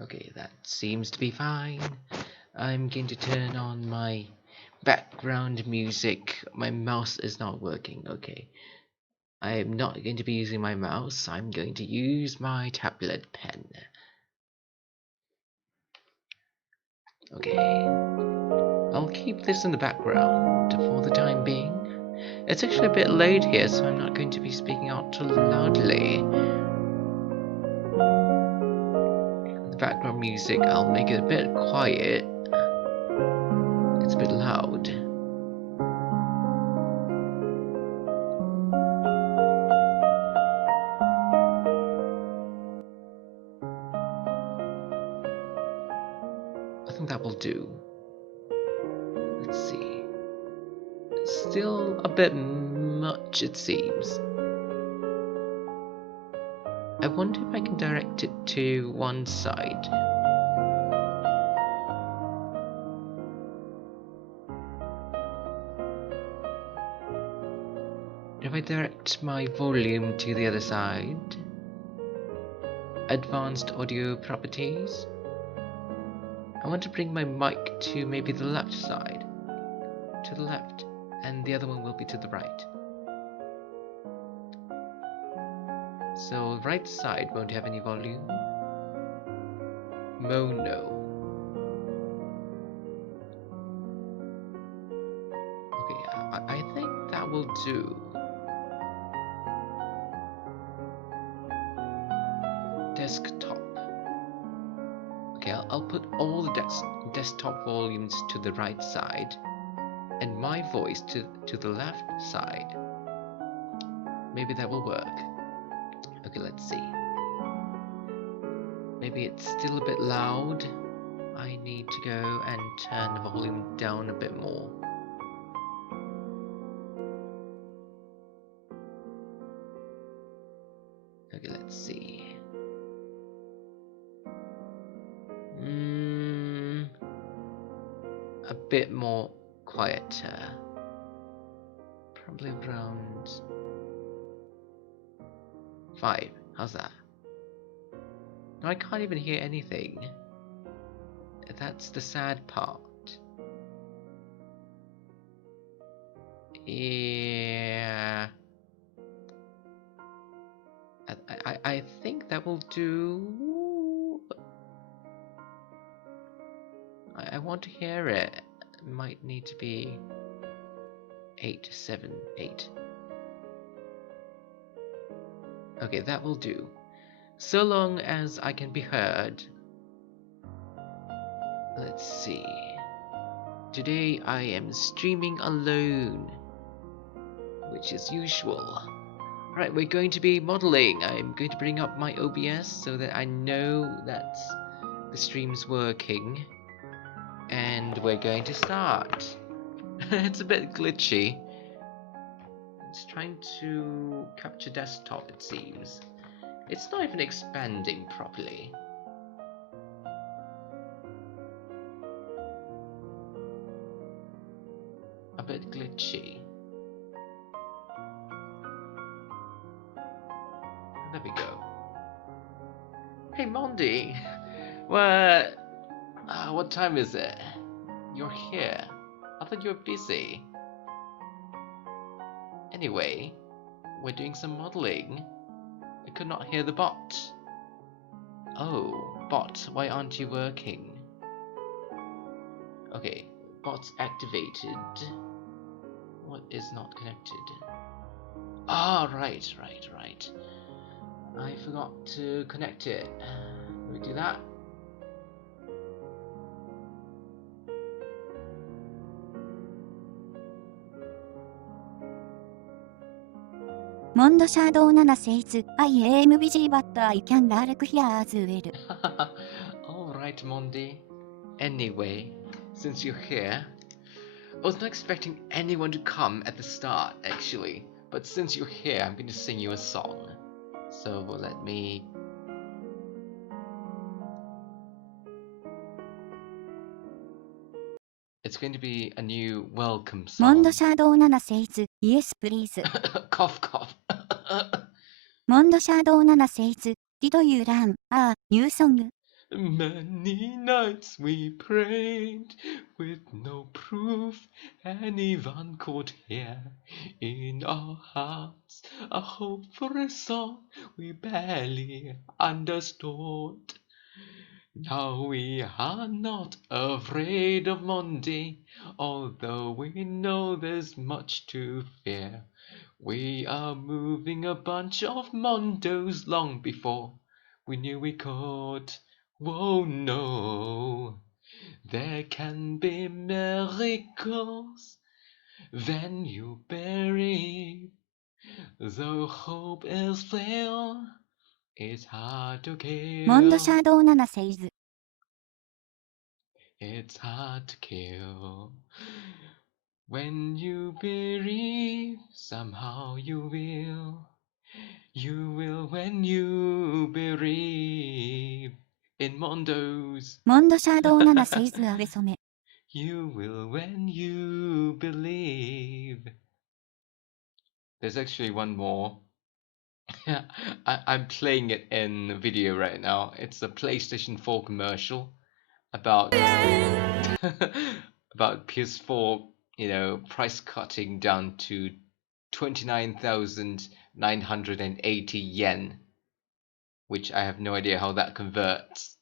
Okay, that seems to be fine. I'm going to turn on my background music. My mouse is not working. Okay. I'm not going to be using my mouse. I'm going to use my tablet pen. Okay. I'll keep this in the background for the time being. It's actually a bit late here, so I'm not going to be speaking out too loudly. The background music, I'll make it a bit quiet. It's a bit loud. I think that will do. Let's see. Still a bit much, it seems. I wonder if I can direct it to one side. If I direct my volume to the other side, advanced audio properties, I want to bring my mic to maybe the left side, to the left, and the other one will be to the right. So right side won't have any volume. Mono. Okay, I think that will do. Desktop. Okay, I'll put all the desktop volumes to the right side and my voice to the left side. Maybe that will work. Okay, let's see. Maybe it's still a bit loud. I need to go and turn the volume down a bit more. Okay, let's see. A bit more quieter. Probably around 5. How's that? No, I can't even hear anything. That's the sad part. Yeah. I think that will do. I want to hear it. It might need to be 8, 7, 8. Okay, that will do. So long as I can be heard. Let's see. Today I am streaming alone, which is usual. Right, we're going to be modeling. I'm going to bring up my OBS so that I know that the stream's working. And we're going to start. It's a bit glitchy. It's trying to capture desktop, it seems. It's not even expanding properly. A bit glitchy. There we go. Hey Mondi! What time is it? You're here. I thought you were busy. Anyway, we're doing some modeling. I could not hear the bot. Oh, bot, why aren't you working? Okay, bot's activated. What is not connected? Ah, right. I forgot to connect it. Let me do that. Mondo Shadow 7 says, I am busy but I can lurk here as well. Alright, Mondi. Anyway, since you're here, I was not expecting anyone to come at the start, actually. But since you're here, I'm going to sing you a song. So let me It's going to be a new welcome モン song. ドシャドウ7 says Yes please. Cough, cough. モンドシャドウ7 says Did you learn a new song? Many nights we prayed with no proof anyone could hear. In our hearts, a hope for a song we barely understood. Now we are not afraid of Monday, although we know there's much to fear. We are moving a bunch of Mondos long before we knew we could. Whoa, no, there can be miracles when you believe. Though hope is real, it's hard to モンドシャ kill. ドウ7 says It's hard to kill. When you believe, somehow you will. You will when you believe in Mondos. モンドシャドウ7 says 阿部染め You will when you believe. There's actually one more. I'm playing it in video right now. It's a PlayStation 4 commercial about about PS4, price cutting down to 29,980 yen, which I have no idea how that converts.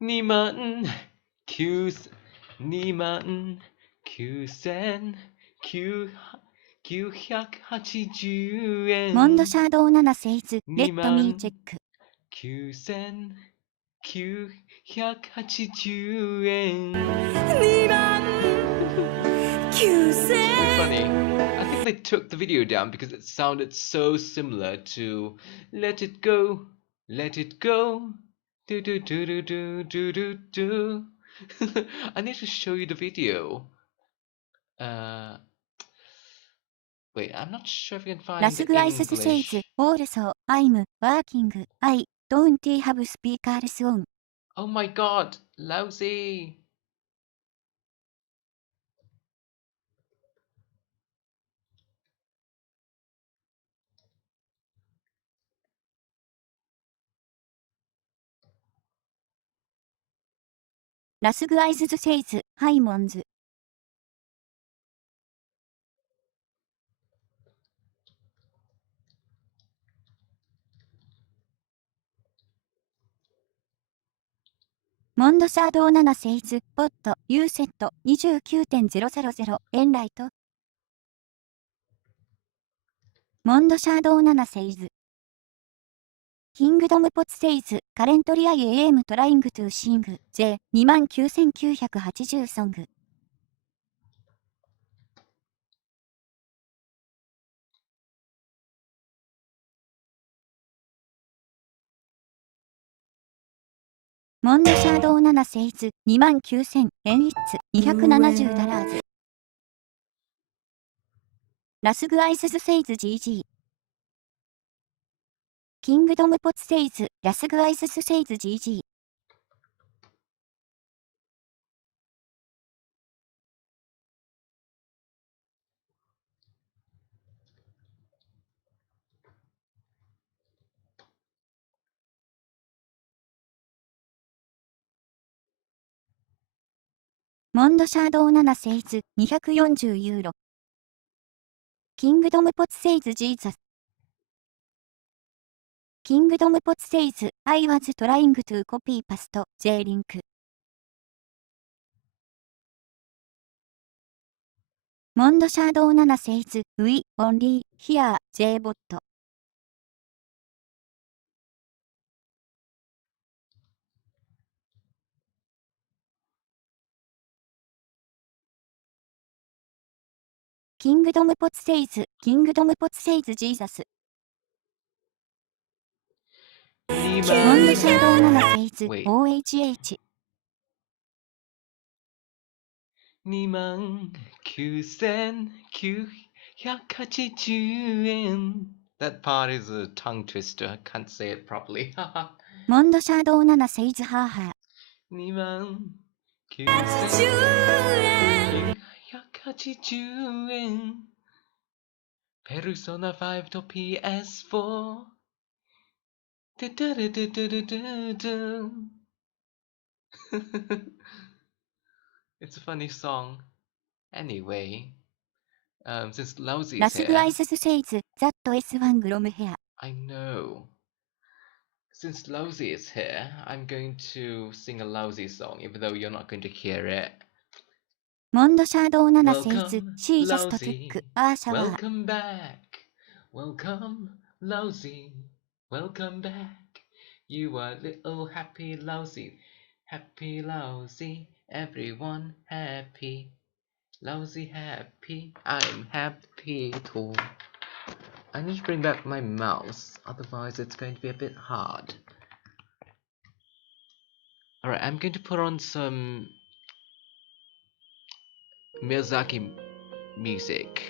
29,980円。モンドシャドウ7 says Let me check. 29,980円。9,000 It's pretty funny. I think they took the video down because it sounded so similar to Let It Go, Let It Go, do do do do do do do do. I need to show you the video. Wait, I'm not sure if you can ラ find ス the グアイスス English. says Also I'm working. I don't have speakers on. Oh my god, lousy. ラスグアイスズ says Hi Mons. モンドシャドウ7 says Bot You set 29.000円ライト。モンドシャドウ7 says Kingdom Pot says Currently I am trying to sing J 29,980 song. モンドシャドウ7 says 29,000円一270ダラーズ。ラスグアイスズ says GG。キングドムポツ says ラスグアイスス says GG。モンドシャドウ7 says 240ユーロ。キングドムポツ says Jesus。キングドムポツ says I was trying to copy past J リンク。モンドシャドウ7 says We only hear J ボット。キングドムポツ says キングドムポツ says Jesus。モンドシャドウ7 says Wait. OHH。29,980円. That part is a tongue twister. I can't say it properly. モンドシャドウ7 says ハーハー。180円 Persona 5 to PS4 It's a funny song. Anyway, since Lousy ラ is スグア here, イススセイズ ZS1 グロムヘア I know. Since Lousy is here, I'm going to sing a Lousy song, even though you're not going to hear it. モンドシャドウ7セイズ Welcome, She just took Lousy. a shower Welcome back. Welcome, Lousy. Welcome back. You are little happy Lousy. Happy Lousy. Everyone happy. Lousy happy. I'm happy too. I need to bring back my mouse, otherwise it's going to be a bit hard. Alright, I'm going to put on some Miyazaki music.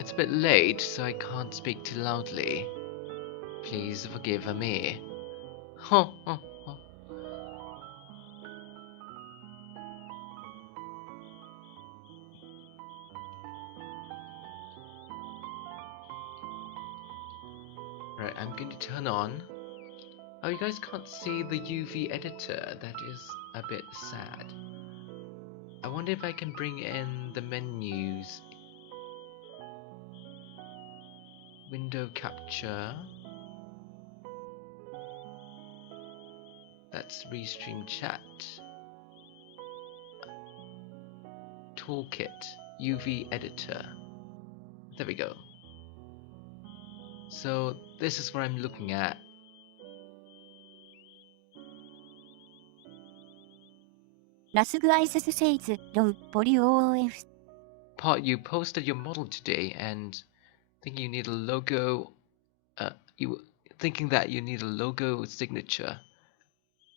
It's a bit late, so I can't speak too loudly. Please forgive me. Right, I'm going to turn on. Oh, you guys can't see the UV editor. That is a bit sad. I wonder if I can bring in the menus. Window capture. That's restream chat. Toolkit. UV editor. There we go. So this is what I'm looking at. Las Guises says low poly OOF Pot, you posted your model today and thinking you need a logo. You thinking that you need a logo signature.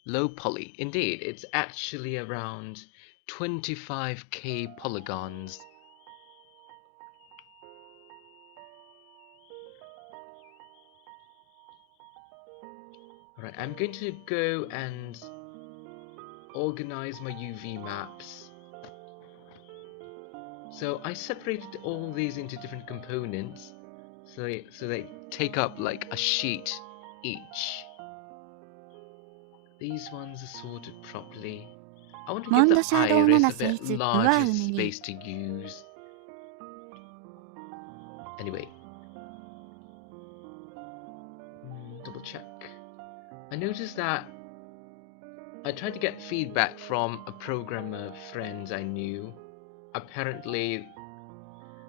Low poly. Indeed, it's actually around 25k polygons. Alright, I'm going to go and organize my UV maps. So I separated all these into different components so they take up like a sheet each. These ones are sorted properly. I want to give Mondo the Shadow iris Nana a bit says larger Uaumini. space to use. Anyway. Double check. I noticed that I tried to get feedback from a programmer friend I knew. Apparently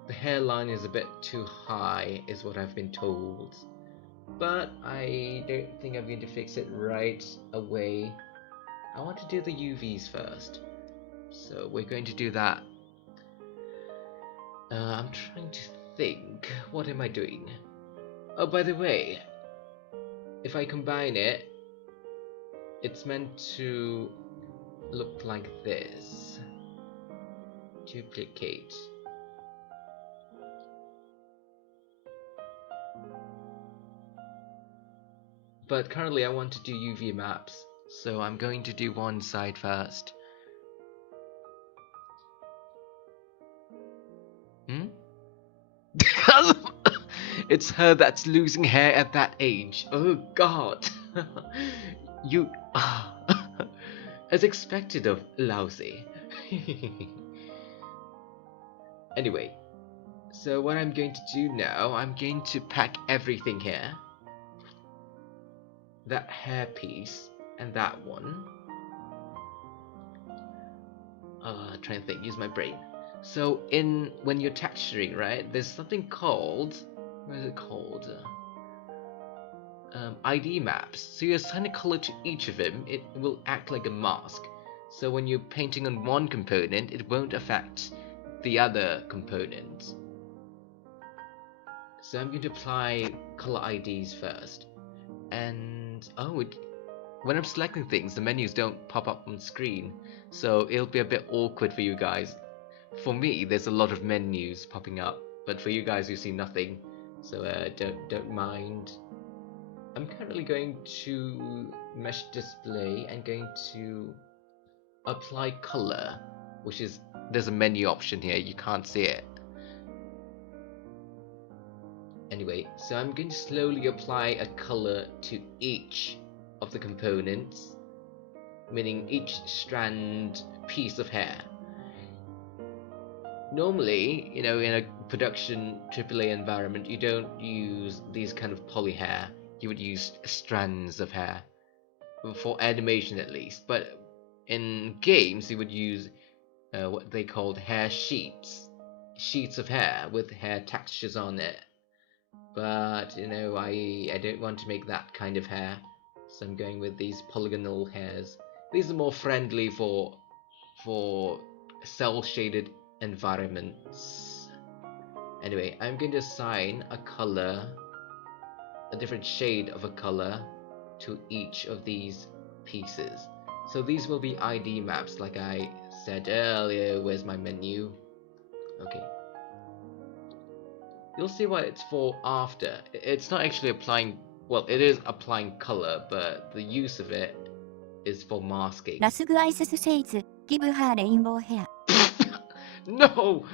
the hairline is a bit too high is what I've been told. But I don't think I'm going to fix it right away. I want to do the UVs first. So we're going to do that. I'm trying to think. What am I doing? Oh, by the way, if I combine it, it's meant to look like this. Duplicate. But currently I want to do UV maps, so I'm going to do one side first. It's her that's losing hair at that age. Oh god. You as expected of Lousy. Anyway, so what I'm going to do now, I'm going to pack everything here. That hair piece and that one. Trying to think, use my brain. So when you're texturing, right, there's something called, what is it called? ID maps. So you assign a color to each of them, it will act like a mask. So when you're painting on one component, it won't affect the other components. So I'm going to apply color IDs first. And when I'm selecting things, the menus don't pop up on screen, so it'll be a bit awkward for you guys. For me, there's a lot of menus popping up, but for you guys, you see nothing, so don't mind. I'm currently going to mesh display and going to apply color, which is, there's a menu option here, you can't see it. Anyway, so I'm going to slowly apply a color to each of the components, meaning each strand piece of hair. Normally, you know, in a production AAA environment, you don't use these kind of poly hair. You would use strands of hair, for animation at least. But in games, you would use what they called hair sheets. Sheets of hair with hair textures on it. But, you know, I don't want to make that kind of hair. So I'm going with these polygonal hairs. These are more friendly for cel-shaded environments. Anyway, I'm going to assign a color, a different shade of a color to each of these pieces. So these will be ID maps, like I said earlier. Where's my menu? Okay. You'll see what it's for after. It's not actually applying, well, it is applying color, but the use of it is for masking. ラスグアイススシェイズ Give her rainbow hair. No,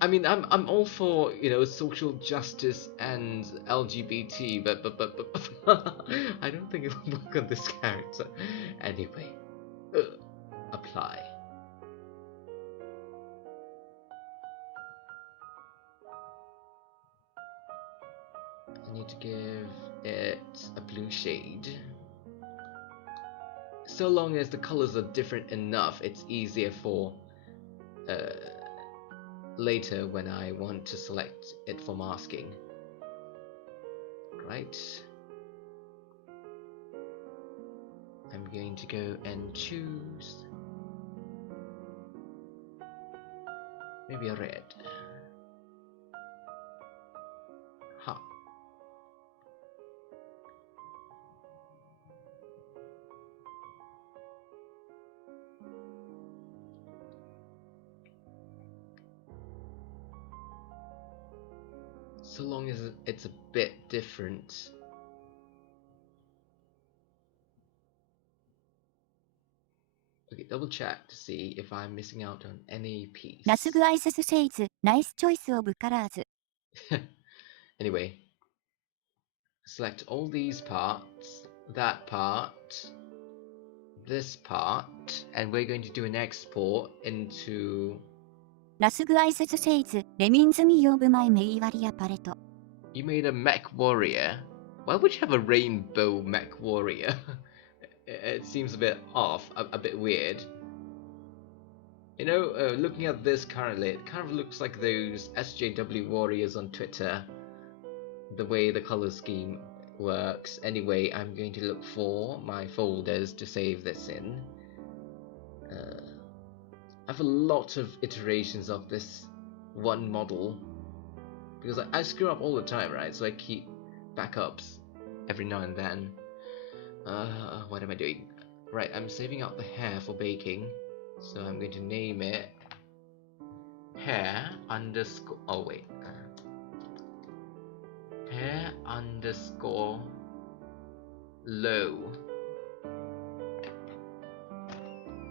I mean, I'm all for, you know, social justice and LGBT, but I don't think it'll work on this character. Anyway, apply. I need to give it a blue shade. So long as the colors are different enough, it's easier for later when I want to select it for masking. Right. I'm going to go and choose maybe a red. Ha. So long as it's a bit different. Okay, double check to see if I'm missing out on any piece. ラスグアイススシェイズ Nice choice of colors. Anyway, select all these parts, that part, this part, and we're going to do an export into... ラスグアイススシェイズ Reminds me of my May Warrior palette. You made a mech warrior? Why would you have a rainbow mech warrior? It seems a bit off, a bit weird. You know, looking at this currently, it kind of looks like those SJW warriors on Twitter. The way the color scheme works. Anyway, I'm going to look for my folders to save this in. I have a lot of iterations of this one model because I screw up all the time, right? So I keep backups every now and then. What am I doing? Right, I'm saving out the hair for baking, so I'm going to name it hair underscore. Oh wait, hair underscore low.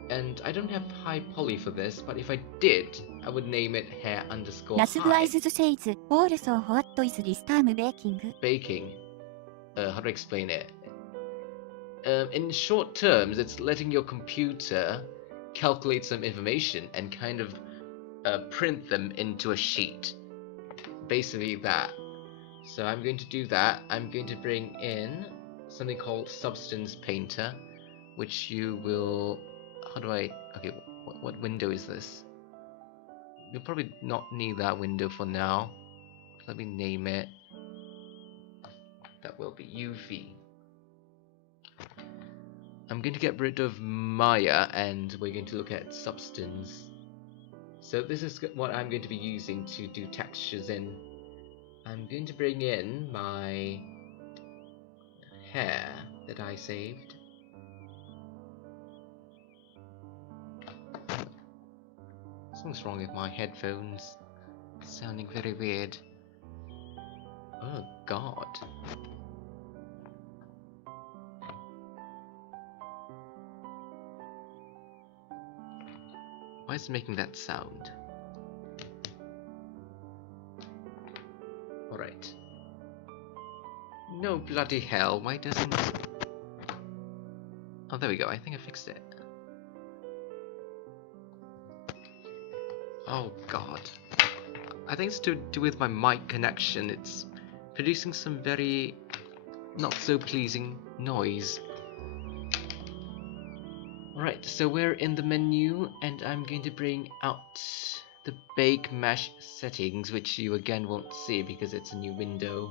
And I don't have high poly for this, but if I did, I would name it hair underscore ラスグアイ high. ススシェイズ Also what is this time baking? Baking. How to explain it? In short terms, it's letting your computer calculate some information and kind of print them into a sheet. Basically that. So I'm going to do that. I'm going to bring in something called Substance Painter, which you will... How do I... Okay, what window is this? You'll probably not need that window for now. Let me name it. That will be UV. I'm going to get rid of Maya and we're going to look at Substance. So this is what I'm going to be using to do textures in. I'm going to bring in my hair that I saved. Something's wrong with my headphones. It's sounding very weird. Oh god. Why is it making that sound? Alright. No bloody hell, why doesn't... Oh, there we go, I think I fixed it. Oh god. I think it's to do with my mic connection. It's producing some very not so pleasing noise. Alright, so we're in the menu and I'm going to bring out the bake mesh settings, which you again won't see because it's a new window.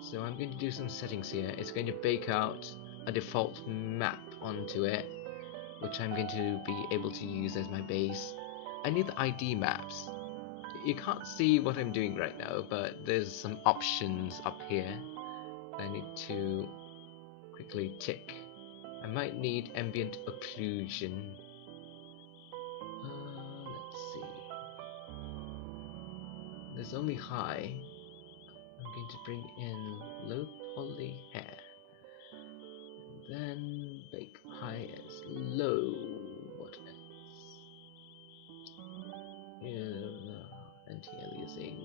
So I'm going to do some settings here. It's going to bake out a default map onto it, which I'm going to be able to use as my base. I need the ID maps. You can't see what I'm doing right now, but there's some options up here I need to quickly tick. I might need ambient occlusion. Let's see. There's only high. I'm going to bring in low poly hair. And then bake high as low. What else? Anti-aliasing.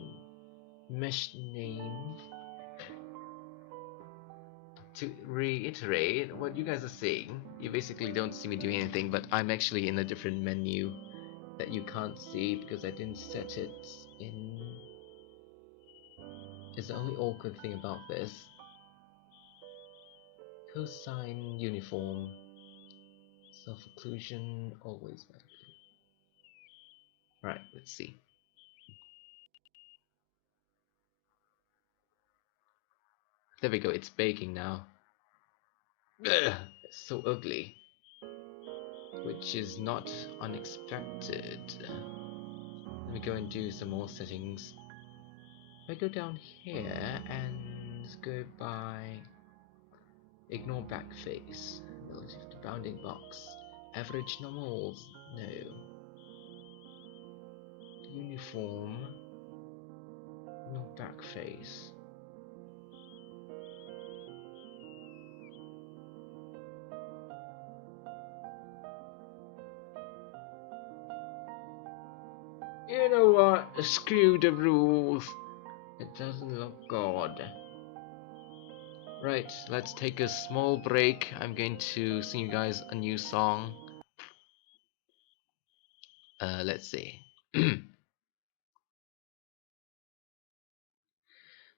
Mesh name. To reiterate what you guys are seeing, you basically don't see me doing anything, but I'm actually in a different menu that you can't see because I didn't set it in. It's the only awkward thing about this. Cosine uniform. Self-occlusion always manually. Right, let's see. There we go, it's baking now. Ugh, it's so ugly. Which is not unexpected. Let me go and do some more settings. If I go down here and go by ignore backface, relative to bounding box, average normals, no. Uniform, no backface. You know what? Screw the rules. It doesn't look good. Right, let's take a small break. I'm going to sing you guys a new song. Let's see.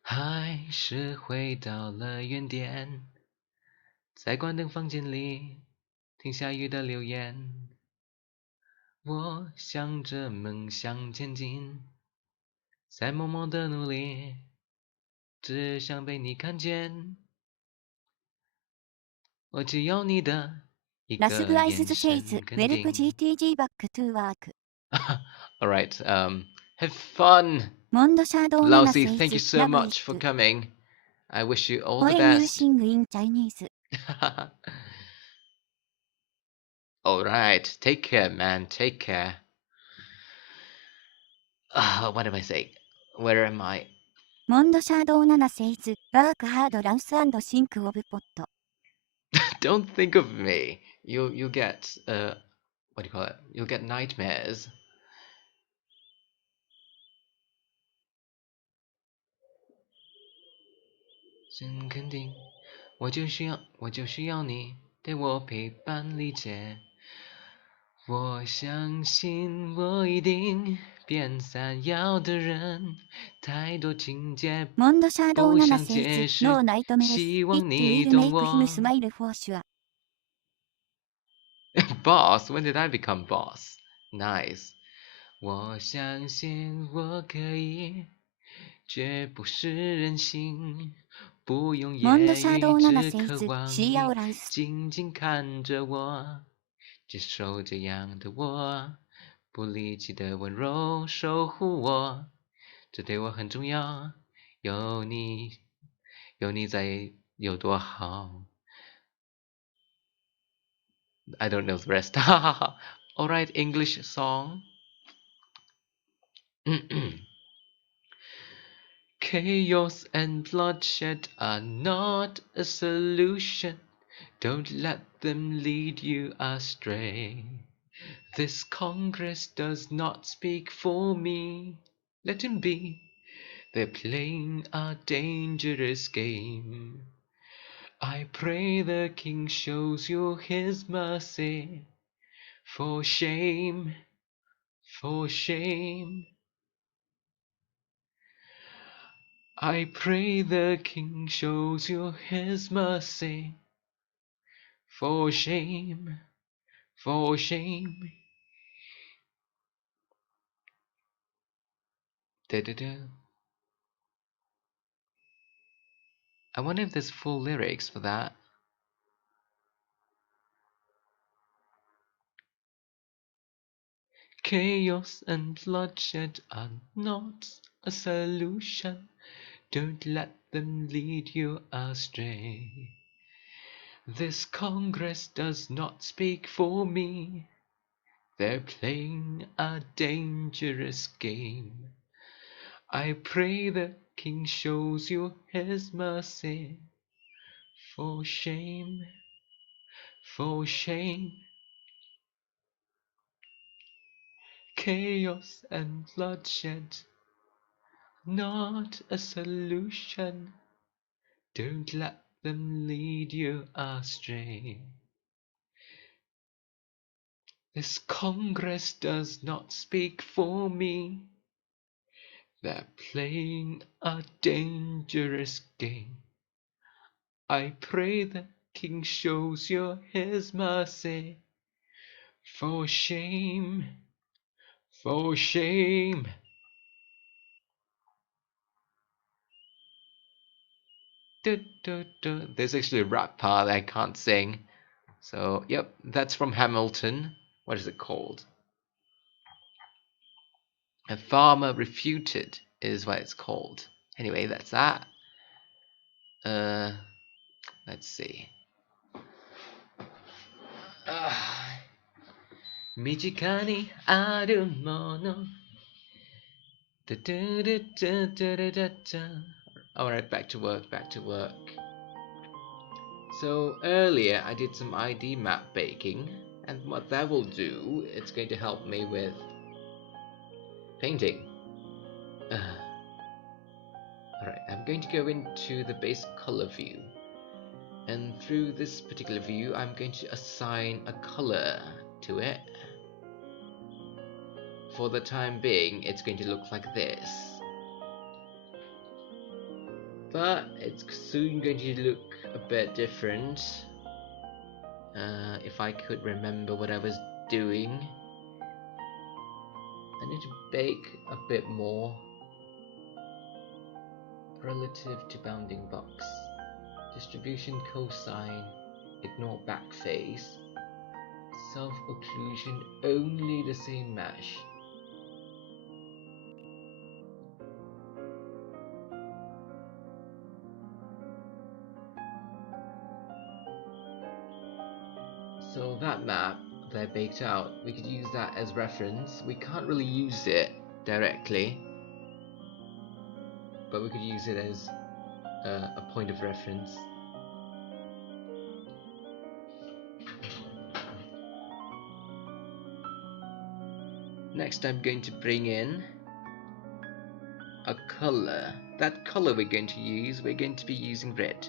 还是回到了原点，在关灯房间里听下雨的留言。我向着梦想前进，在默默的努力，只想被你看见。我只要你的一ラス个グアイズ眼ズシェイズ、神ウェルプ 肯定。 GTG バックトゥーワーク。Alright, have fun! モンドシャドウ7 Lousy, セイ thank you ズ、 so ラブイ much for ッ coming. I wish you all ホ the エンユー best. シングインチャイニーズ。Alright, take care, man, take care. What am I saying? Where am I? モンドシャドウ7セイズ、ワークハードランス&シンクオブポット。Don't think of me. You'll get what do you call it? You'll get nightmares. "真肯定，我就需要你对我陪伴理解。我相信我一定变闪耀的人，太多情节モンドシャドウ不7想セイズ、解释，ノーナイトメレス。希 It 望你 will 懂 make him 我。 smile for sure. Boss? When did I become boss? Nice. 我相信我可以，绝不是任性，不用モンド言シャドウ语，只7セイズ、渴望シアオ你ランス。静静看着我，接受这样的我，不离弃的温柔守护我，这对我很重要。有你在有多好。I don't know the rest. Alright, English song. Chaos and bloodshed are not a solution. Don't let them lead you astray. This Congress does not speak for me. Let him be. They're playing a dangerous game. I pray the king shows you his mercy. For shame, for shame. I pray the king shows you his mercy. For shame, for shame. Da-da-da. I wonder if there's full lyrics for that. Chaos and bloodshed are not a solution. Don't let them lead you astray. This Congress does not speak for me. They're playing a dangerous game. I pray the king shows you his mercy. For shame, for shame. Chaos and bloodshed, not a solution. Don't let them lead you astray. This Congress does not speak for me. They're playing a dangerous game. I pray the king shows you his mercy. For shame, for shame. There's actually a rap part I can't sing. So, yep, that's from Hamilton. What is it called? A Farmer Refuted is what it's called. Anyway, that's that. Let's see. Mijikani aru mono. Alright, back to work. So earlier I did some ID map baking, and what that will do, it's going to help me with painting. Alright, I'm going to go into the base color view, and through this particular view I'm going to assign a color to it. For the time being, it's going to look like this, but it's soon going to look a bit different. If I could remember what I was doing, I need to bake a bit more relative to bounding box. Distribution cosine, ignore backface, self-occlusion, only the same mesh. So that map that I baked out, we could use that as reference. We can't really use it directly, but we could use it as a point of reference. Next I'm going to bring in a color. That color we're going to be using red.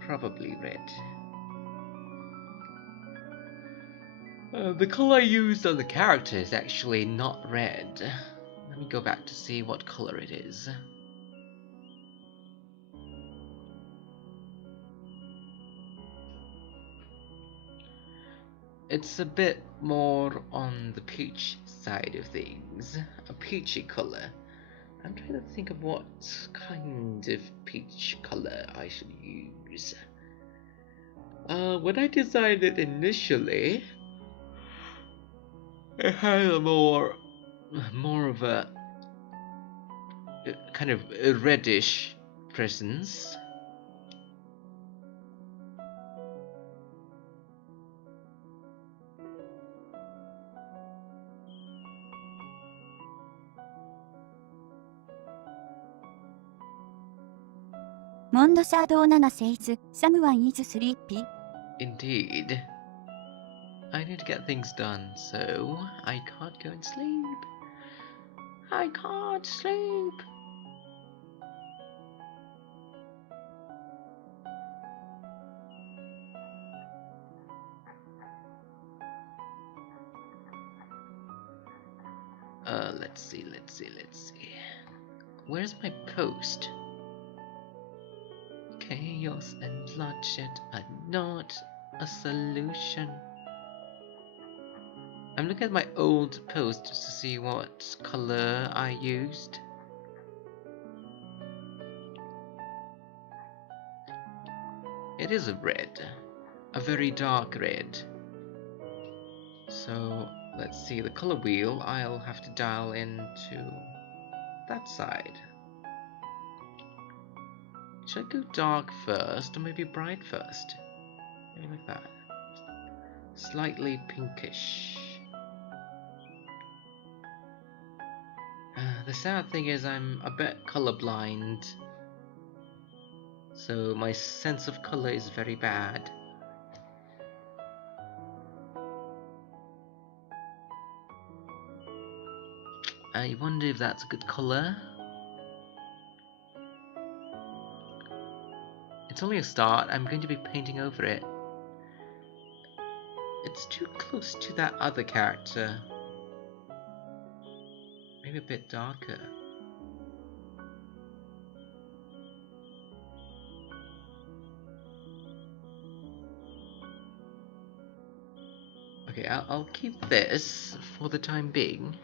Probably red. The color I used on the character is actually not red. Let me go back to see what color it is. It's a bit more on the peach side of things. A peachy color. I'm trying to think of what kind of peach color I should use. When I designed it initially, it had a more of a kind of a reddish presence. Mondo Shadow Nana says, someone is sleepy. Indeed. I need to get things done, so I can't go and sleep. I can't sleep. Let's see. Where's my post? Chaos and bloodshed are not a solution. I'm looking at my old post just to see what color I used. It is a red, a very dark red. So let's see, the color wheel I'll have to dial into that side. Should I go dark first or maybe bright first? Maybe like that. Slightly pinkish. The sad thing is I'm a bit colorblind, so my sense of color is very bad. I wonder if that's a good color. It's only a start. I'm going to be painting over it. It's too close to that other character. Maybe a bit darker. Okay, I'll keep this for the time being.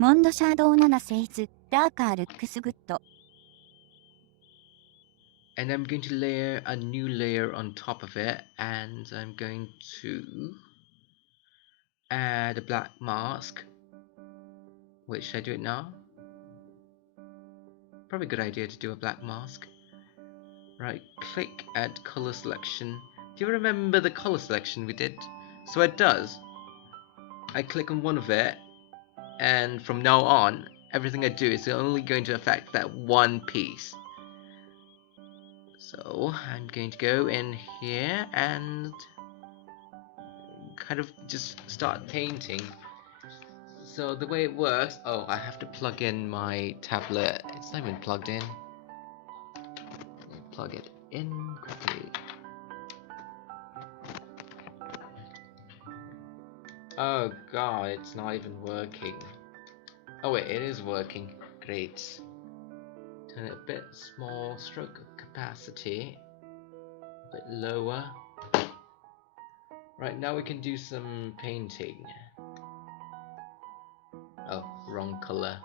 モンドシャドウ7 says, darker looks good. And I'm going to layer a new layer on top of it, and I'm going to add a black mask. Wait, should I do it now? Probably a good idea to do a black mask. Right, click add color selection. Do you remember the color selection we did? So it does. I click on one of it, and from now on, everything I do is only going to affect that one piece. So I'm going to go in here and kind of just start painting. So the way it works, oh, I have to plug in my tablet. It's not even plugged in. Plug it in quickly. Oh god, it's not even working. Oh wait, it is working. Great. Turn it a bit small, stroke capacity a bit lower. Right, now we can do some painting. Oh, wrong color.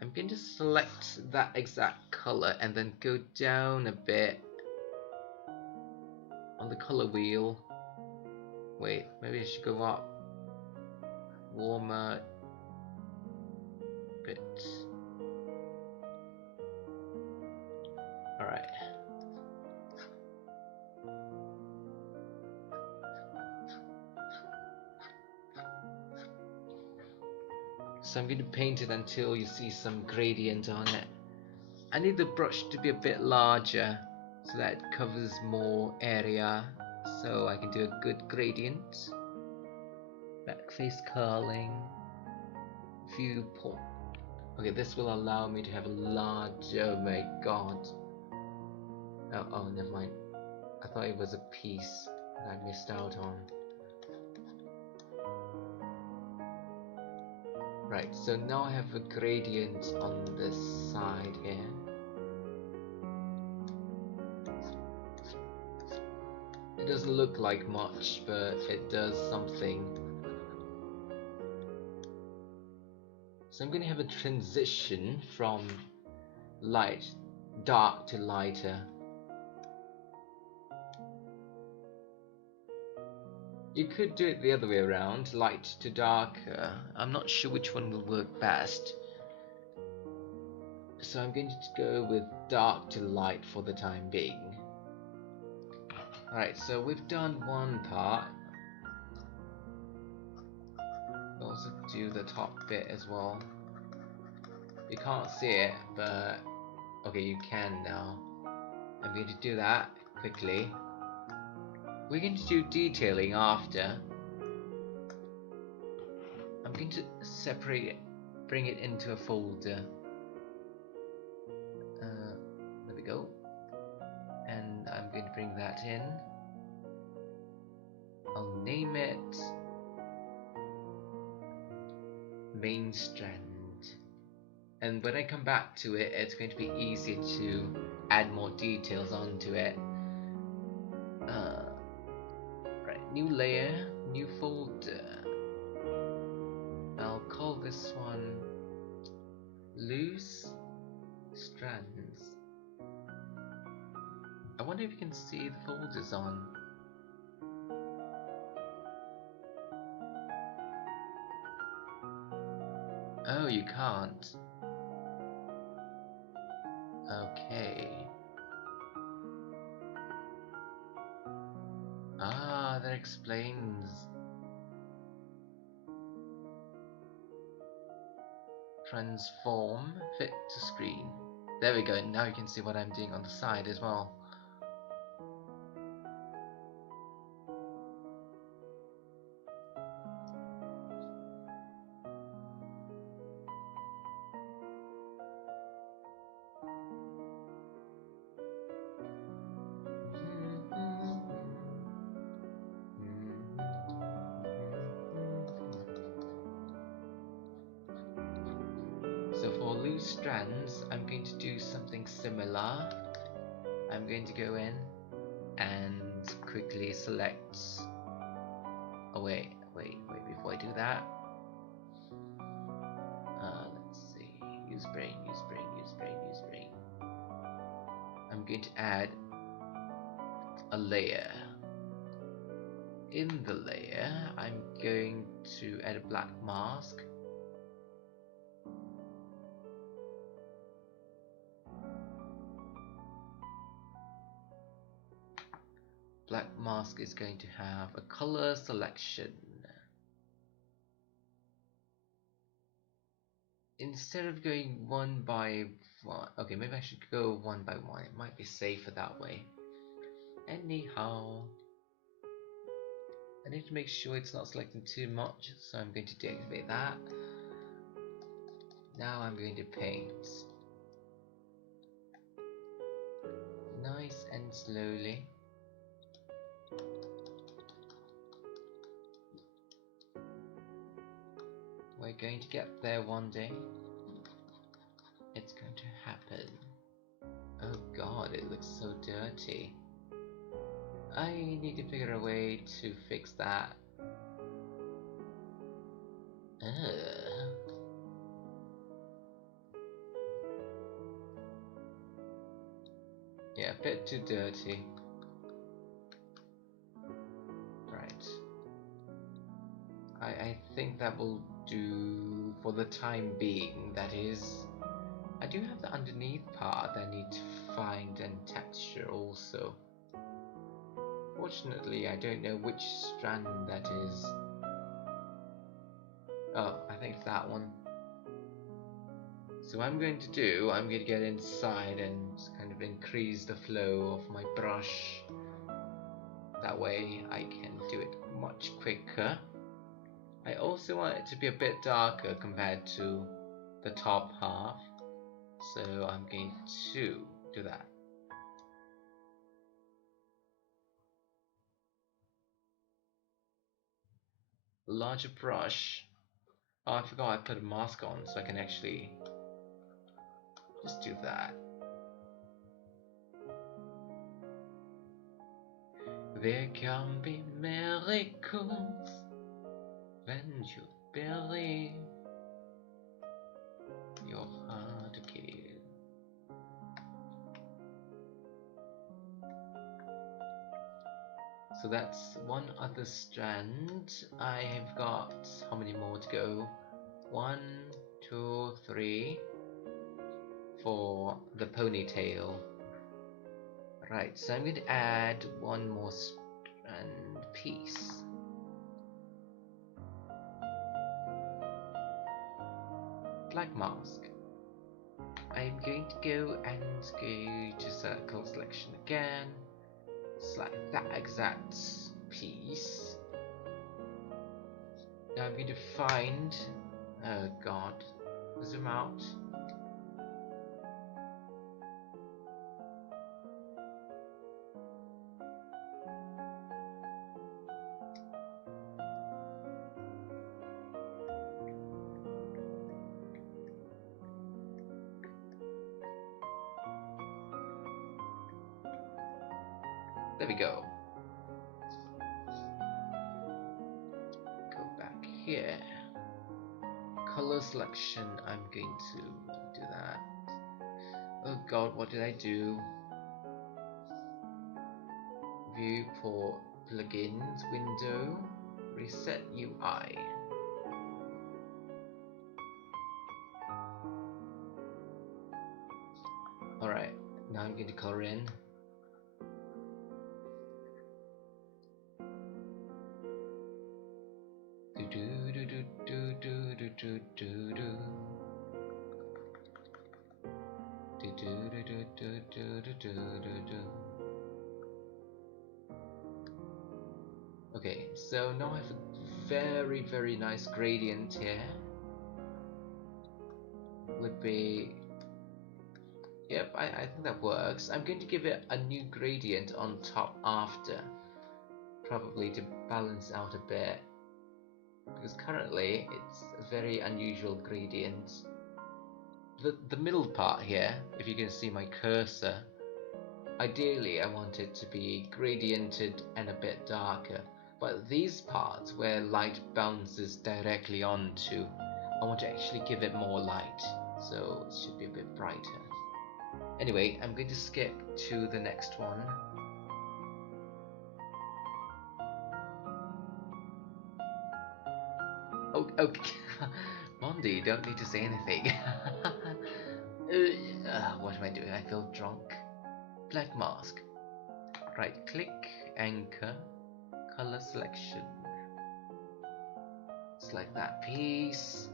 I'm going to select that exact color and then go down a bit on the color wheel. Wait, maybe I should go up. Warmer bit. Alright. So I'm going to paint it until you see some gradient on it. I need the brush to be a bit larger so that it covers more area, so I can do a good gradient. Back face curling, viewport. Okay, this will allow me to have a large. Oh my god. Oh, never mind. I thought it was a piece that I missed out on. Right, so now I have a gradient on this side here. It doesn't look like much, but it does something. So I'm going to have a transition from dark to lighter. You could do it the other way around, light to darker. I'm not sure which one will work best. So I'm going to go with dark to light for the time being. Alright, so we've done one part. We'll also do the top bit as well. You can't see it, but okay, you can now. I'm going to do that quickly. We're going to do detailing after. I'm going to separate it, bring it into a folder. There we go. And I'm going to bring that in. I'll name it Main Strand. And when I come back to it, it's going to be easier to add more details onto it. Right, new layer, new folder. I'll call this one Loose Strands. I wonder if you can see the folders on. Oh, you can't. Okay. Ah, that explains. Transform, fit to screen. There we go, now you can see what I'm doing on the side as well. So for loose strands, I'm going to do something similar. I'm going to go in and quickly select. Oh wait, before I do that. Let's see. Use brain. I'm going to add a layer. In the layer, I'm going to add a black mask. Black mask is going to have a color selection. Instead of going one by one, okay, maybe I should go one by one. It might be safer that way. Anyhow, I need to make sure it's not selecting too much, so I'm going to deactivate that. Now I'm going to paint. Nice and slowly. We're going to get there one day. It's going to happen. Oh god, it looks so dirty. I need to figure a way to fix that. Yeah, a bit too dirty. Right. I think that will do for the time being, that is. I do have the underneath part that I need to find and texture also. Fortunately, I don't know which strand that is. Oh, I think it's that one. So what I'm going to do, I'm going to get inside and kind of increase the flow of my brush. That way I can do it much quicker. I also want it to be a bit darker compared to the top half. So I'm going to do that. Larger brush. Oh, I forgot I put a mask on, so I can actually just do that. There can be miracles when you believe your heart to kill. So that's one other strand. I have got how many more to go? 1, 2, 3 for the ponytail. Right, so I'm going to add one more strand piece. Black mask. I'm going to go and go to circle selection again. Select that exact piece. Now I'm going to find, oh god, zoom out. There we go. Go back here. Color selection, I'm going to do that. Oh god, what did I do? Viewport plugins window, reset UI. Alright, now I'm going to color in. Okay, so now I have a very nice gradient here. Would be, yep, I think that works. I'm going to give it a new gradient on top after, probably to balance out a bit, because currently it's a very unusual gradient. The middle part here, if you can see my cursor, ideally I want it to be gradiented and a bit darker, but these parts where light bounces directly onto, I want to actually give it more light, so it should be a bit brighter. Anyway, I'm going to skip to the next one. Oh, okay. Mondi, you don't need to say anything. What am I doing? I feel drunk. Black mask. Right click, anchor, color selection. Select that piece.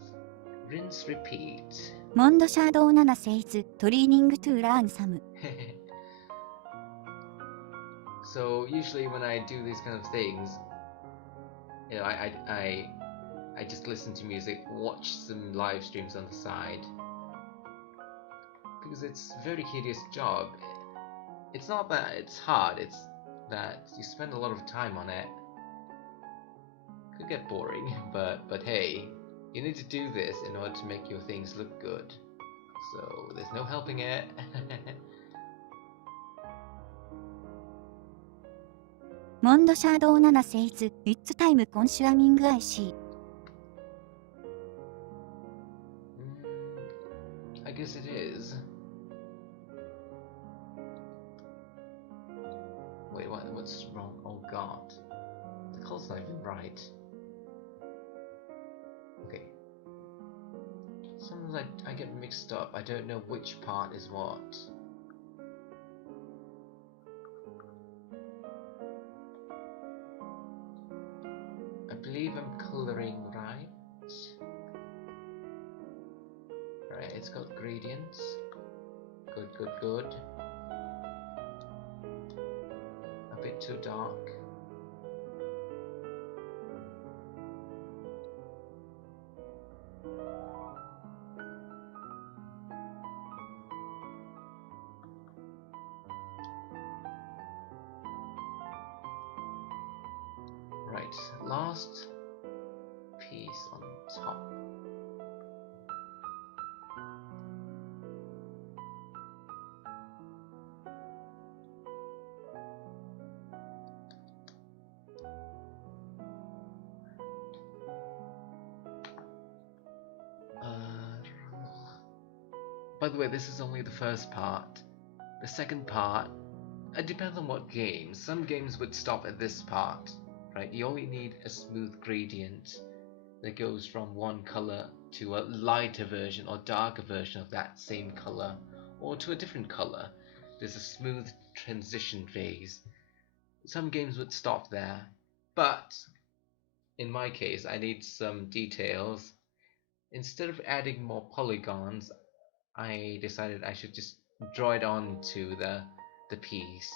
Rinse, repeat. モンドシャドウ7 says training to learn some. So usually when I do these kind of things, you know, I just listen to music, watch some live streams on the side, because it's a very tedious job. It's not that it's hard, it's that you spend a lot of time on it. Could get boring, but hey, you need to do this in order to make your things look good. So there's no helping it. モンドシャドウ7 says it's time consuming IC. I guess it is. Wait, what's wrong? Oh god. The color's not even right. Okay. Sometimes I get mixed up. I don't know which part is what. I believe I'm coloring right. Right, it's got gradients. Good, good, good. A bit too dark. Right, last piece on top. By the way, this is only the first part. The second part, it depends on what game. Some games would stop at this part, right? You only need a smooth gradient that goes from one color to a lighter version or darker version of that same color, or to a different color. There's a smooth transition phase. Some games would stop there, but in my case, I need some details. Instead of adding more polygons, I decided I should just draw it onto the piece.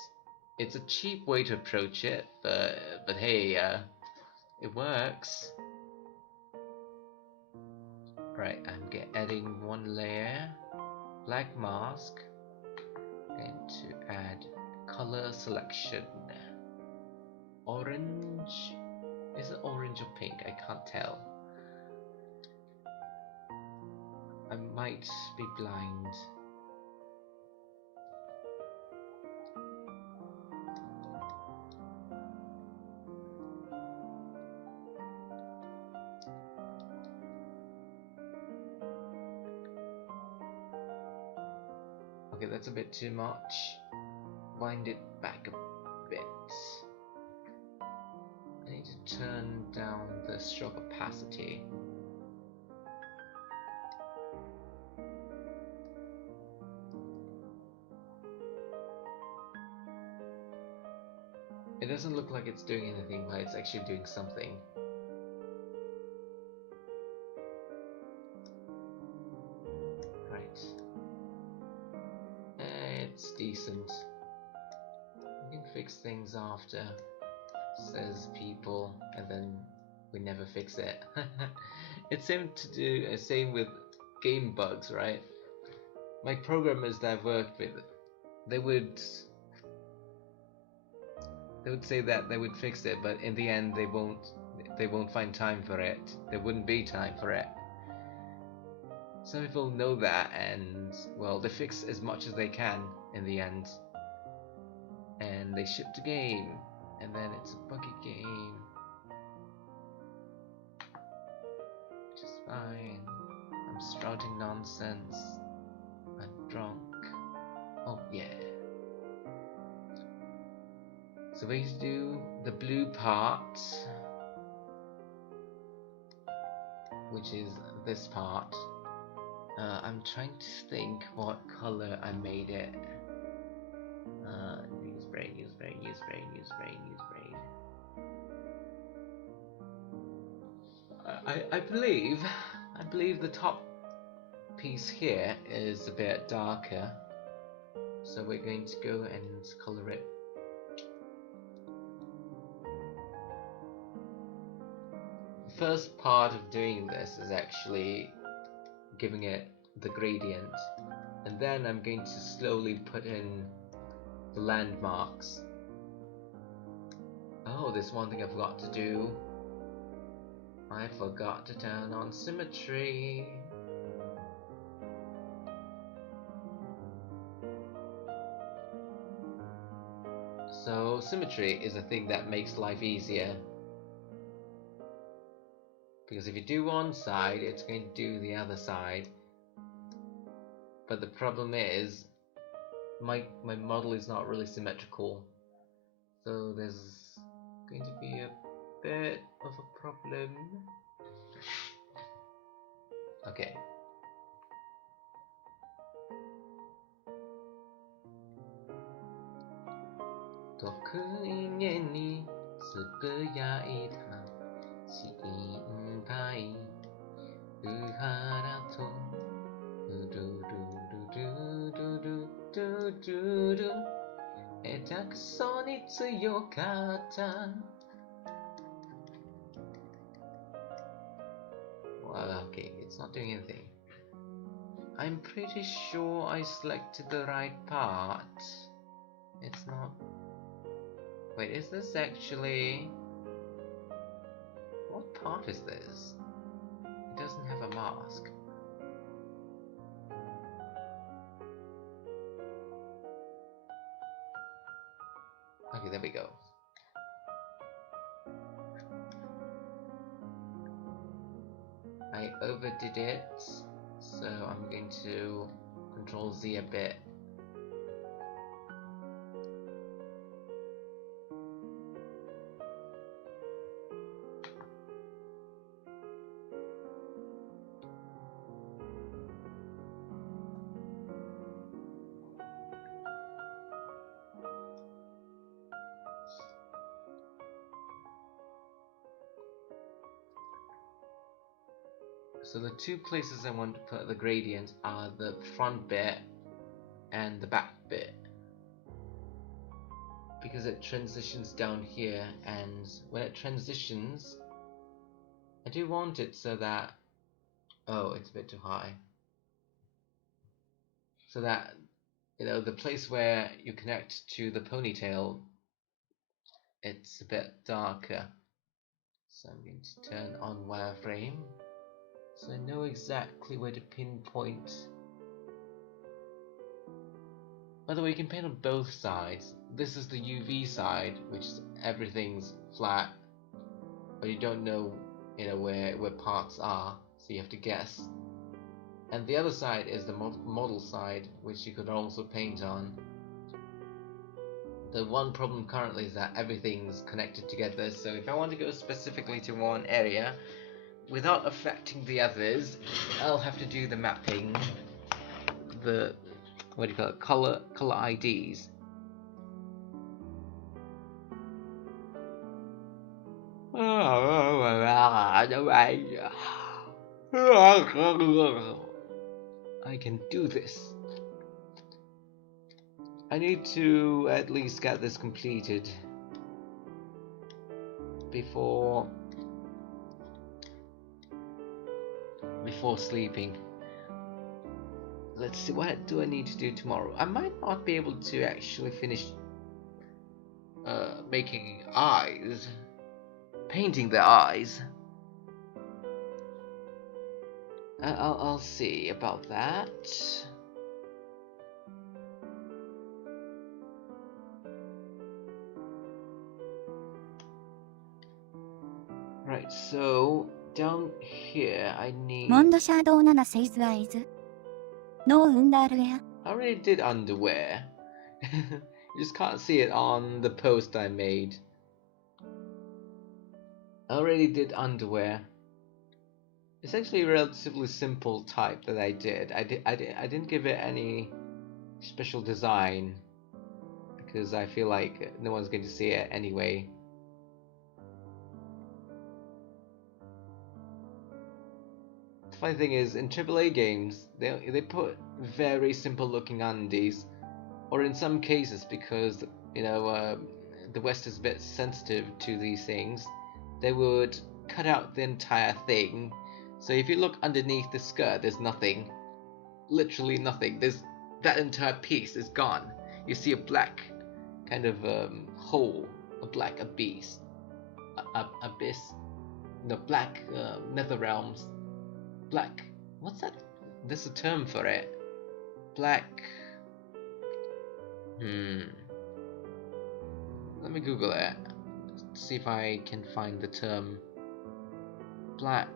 It's a cheap way to approach it, but hey, it works. Right, I'm adding one layer, black mask, and to add color selection. Orange. Is it orange or pink? I can't tell. I might be blind. Okay, that's a bit too much. Wind it back a bit. I need to turn down the stroke opacity. It doesn't look like it's doing anything, but it's actually doing something. Right. It's decent. We can fix things after, says people, and then we never fix it. It seemed to do same with game bugs, right? My programmers that I've worked with, they would say that they would fix it, but in the end they won't find time for it. There wouldn't be time for it. Some people know that, and well, they fix as much as they can in the end, and they ship the game, and then it's a buggy game. Which is fine. I'm sprouting nonsense. I'm drunk. Oh yeah. So we need to do the blue part, which is this part. I'm trying to think what color I made it. Use brain. I believe the top piece here is a bit darker, so we're going to go and color it. The first part of doing this is actually giving it the gradient, and then I'm going to slowly put in the landmarks. Oh, there's one thing I forgot to do. I forgot to turn on symmetry. So symmetry is a thing that makes life easier, because if you do one side, it's going to do the other side. But the problem is, my model is not really symmetrical, so there's going to be a bit of a problem. Okay. Tokunya ni sebayai ta Shinpai Uhara to do Etakuso ni tsuyokatta. Well, okay, it's not doing anything. I'm pretty sure I selected the right part. It's not. Wait, is this actually... What part is this? It doesn't have a mask. Okay, there we go. I overdid it, so I'm going to Control Z a bit. So the two places I want to put the gradient are the front bit and the back bit, because it transitions down here, and when it transitions, I do want it so that, oh, it's a bit too high, so that, you know, the place where you connect to the ponytail, it's a bit darker. So I'm going to turn on wireframe so I know exactly where to pinpoint. By the way, you can paint on both sides. This is the UV side, which is everything's flat, but you don't know, you know, where parts are, so you have to guess. And the other side is the model side, which you could also paint on. The one problem currently is that everything's connected together, so if I want to go specifically to one area without affecting the others, I'll have to do the mapping, the, what do you call it, color IDs. I can do this. I need to at least get this completed before sleeping. Let's see, what do I need to do tomorrow? I might not be able to actually finish making eyes, painting the eyes. I'll see about that. Right, so down here I need... モンドシャドウ7 says eyes. No underwear. I already did underwear. You just can't see it on the post I made. I already did underwear. It's actually a relatively simple type that I did. I didn't give it any special design because I feel like no one's going to see it anyway. The funny thing is, in AAA games, they put very simple looking undies, or in some cases, because, you know, the West is a bit sensitive to these things, they would cut out the entire thing. So if you look underneath the skirt, there's nothing, literally nothing. That entire piece is gone. You see a black kind of hole, a black abyss, the black nether realms. Black, what's that? There's a term for it. Black. Let me Google it. See if I can find the term. Black.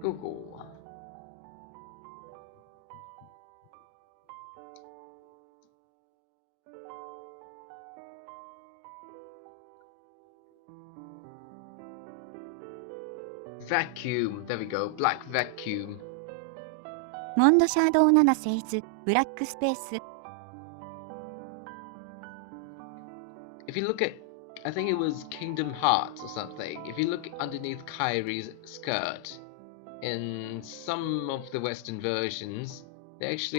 Google. Vacuum. There we go. Black vacuum. モンドシャドウ7 says black space. If you look at, I think it was Kingdom Hearts or something. If you look underneath Kairi's skirt, in some of the Western versions, there's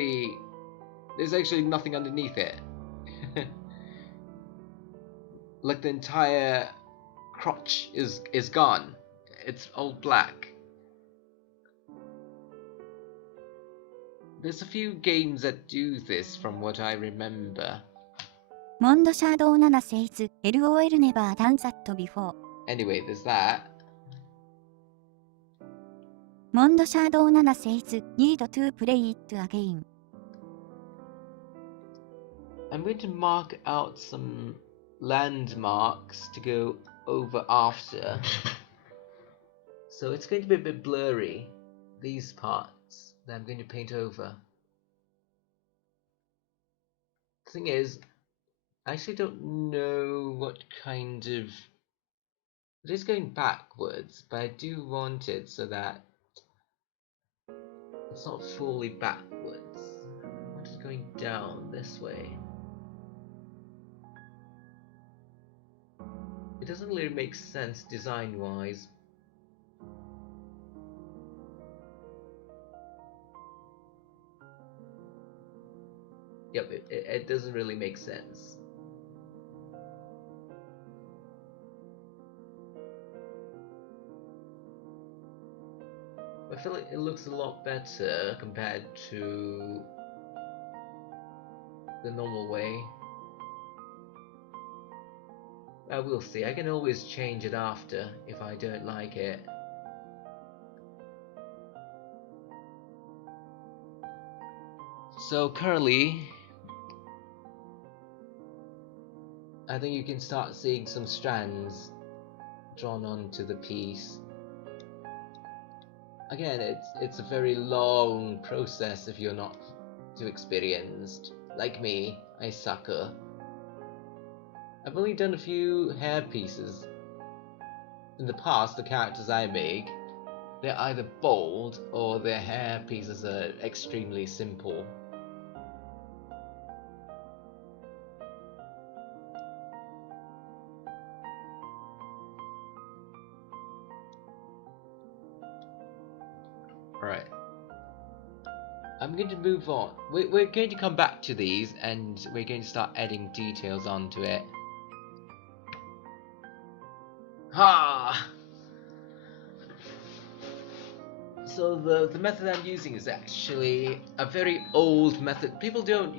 actually nothing underneath it. Like the entire crotch is gone. It's all black. There's a few games that do this from what I remember. モンドシャドウ7 says LOL never done that before. Anyway, there's that. モンドシャドウ7 says need to play it again. I'm going to mark out some landmarks to go over after. So it's going to be a bit blurry, these parts that I'm going to paint over. The thing is, I actually don't know what kind of... It is going backwards, but I do want it so that it's not fully backwards. I want it going down this way. It doesn't really make sense design-wise. Yep, it doesn't really make sense. I feel like it looks a lot better compared to the normal way. I will see. I can always change it after if I don't like it. So currently, I think you can start seeing some strands drawn onto the piece. Again, it's a very long process if you're not too experienced. Like me, I sucker. I've only done a few hair pieces. In the past, the characters I make, they're either bold or their hair pieces are extremely simple. Alright. I'm going to move on. We're going to come back to these and we're going to start adding details onto it. Ha! So the method I'm using is actually a very old method. People don't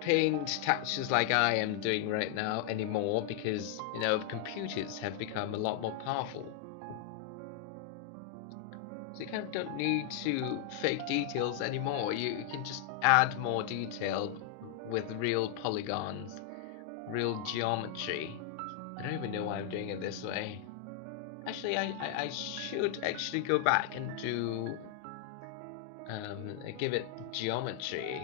paint textures like I am doing right now anymore because, you know, computers have become a lot more powerful. So you kind of don't need to fake details anymore. You can just add more detail with real polygons, real geometry. I don't even know why I'm doing it this way. Actually, I should actually go back and do give it geometry.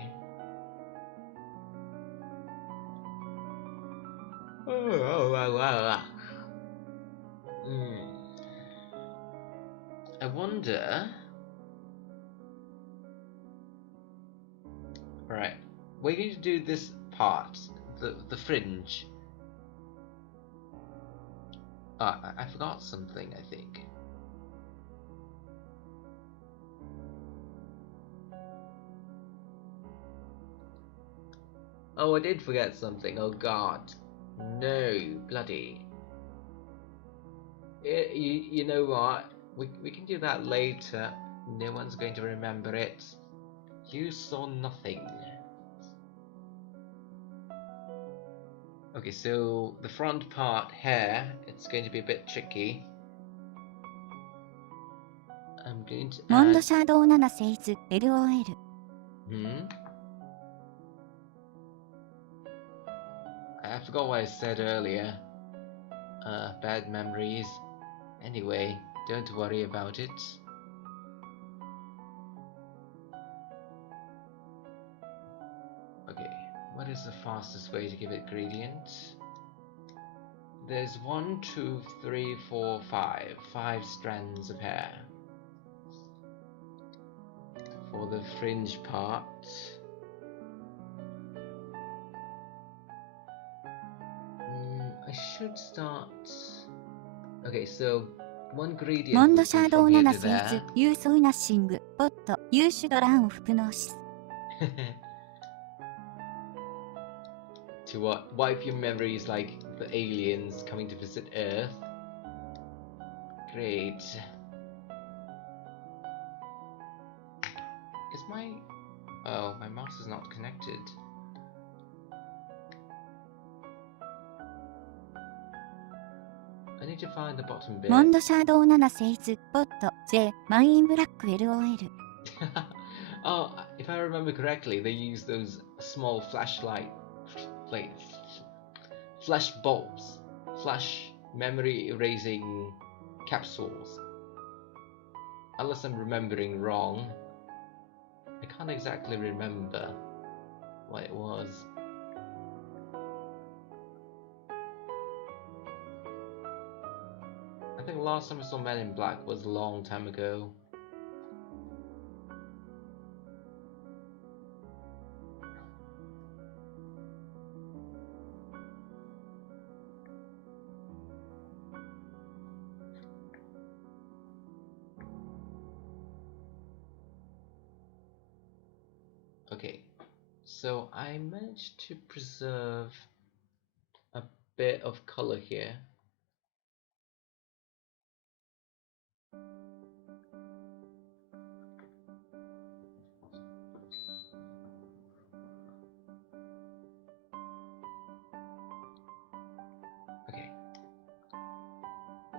I wonder. Right, we're going to do this part, the fringe. I forgot something, I think. Oh, I did forget something. Oh god. No, bloody. You know what? We can do that later. No one's going to remember it. You saw nothing. Okay, so the front part here, it's going to be a bit tricky. I'm going to モンド add... シャドウ7セイズ LOL I forgot what I said earlier. Bad memories. Anyway, don't worry about it. Okay, what is the fastest way to give it gradient? There's 1, 2, 3, 4, 5. 5 strands of hair. For the fringe part. I should start... Okay, so one gradient モン would ド be シャドウ from here 7 to セイズ there. ユーソウナッシングポットユーシュドランオフプノーシス To what? Wipe your memories like the aliens coming to visit Earth. Great. Is my... Oh, my mouse is not connected. I need to find the bottom bit. モンドシャドウ7セイズポット J マンインブラック LOL Oh, if I remember correctly, they use those small flashlight, like flash bulbs, flash memory erasing capsules. Unless I'm remembering wrong, I can't exactly remember what it was. I think last time I saw Men in Black was a long time ago. Okay, So I managed to preserve a bit of color here. Okay.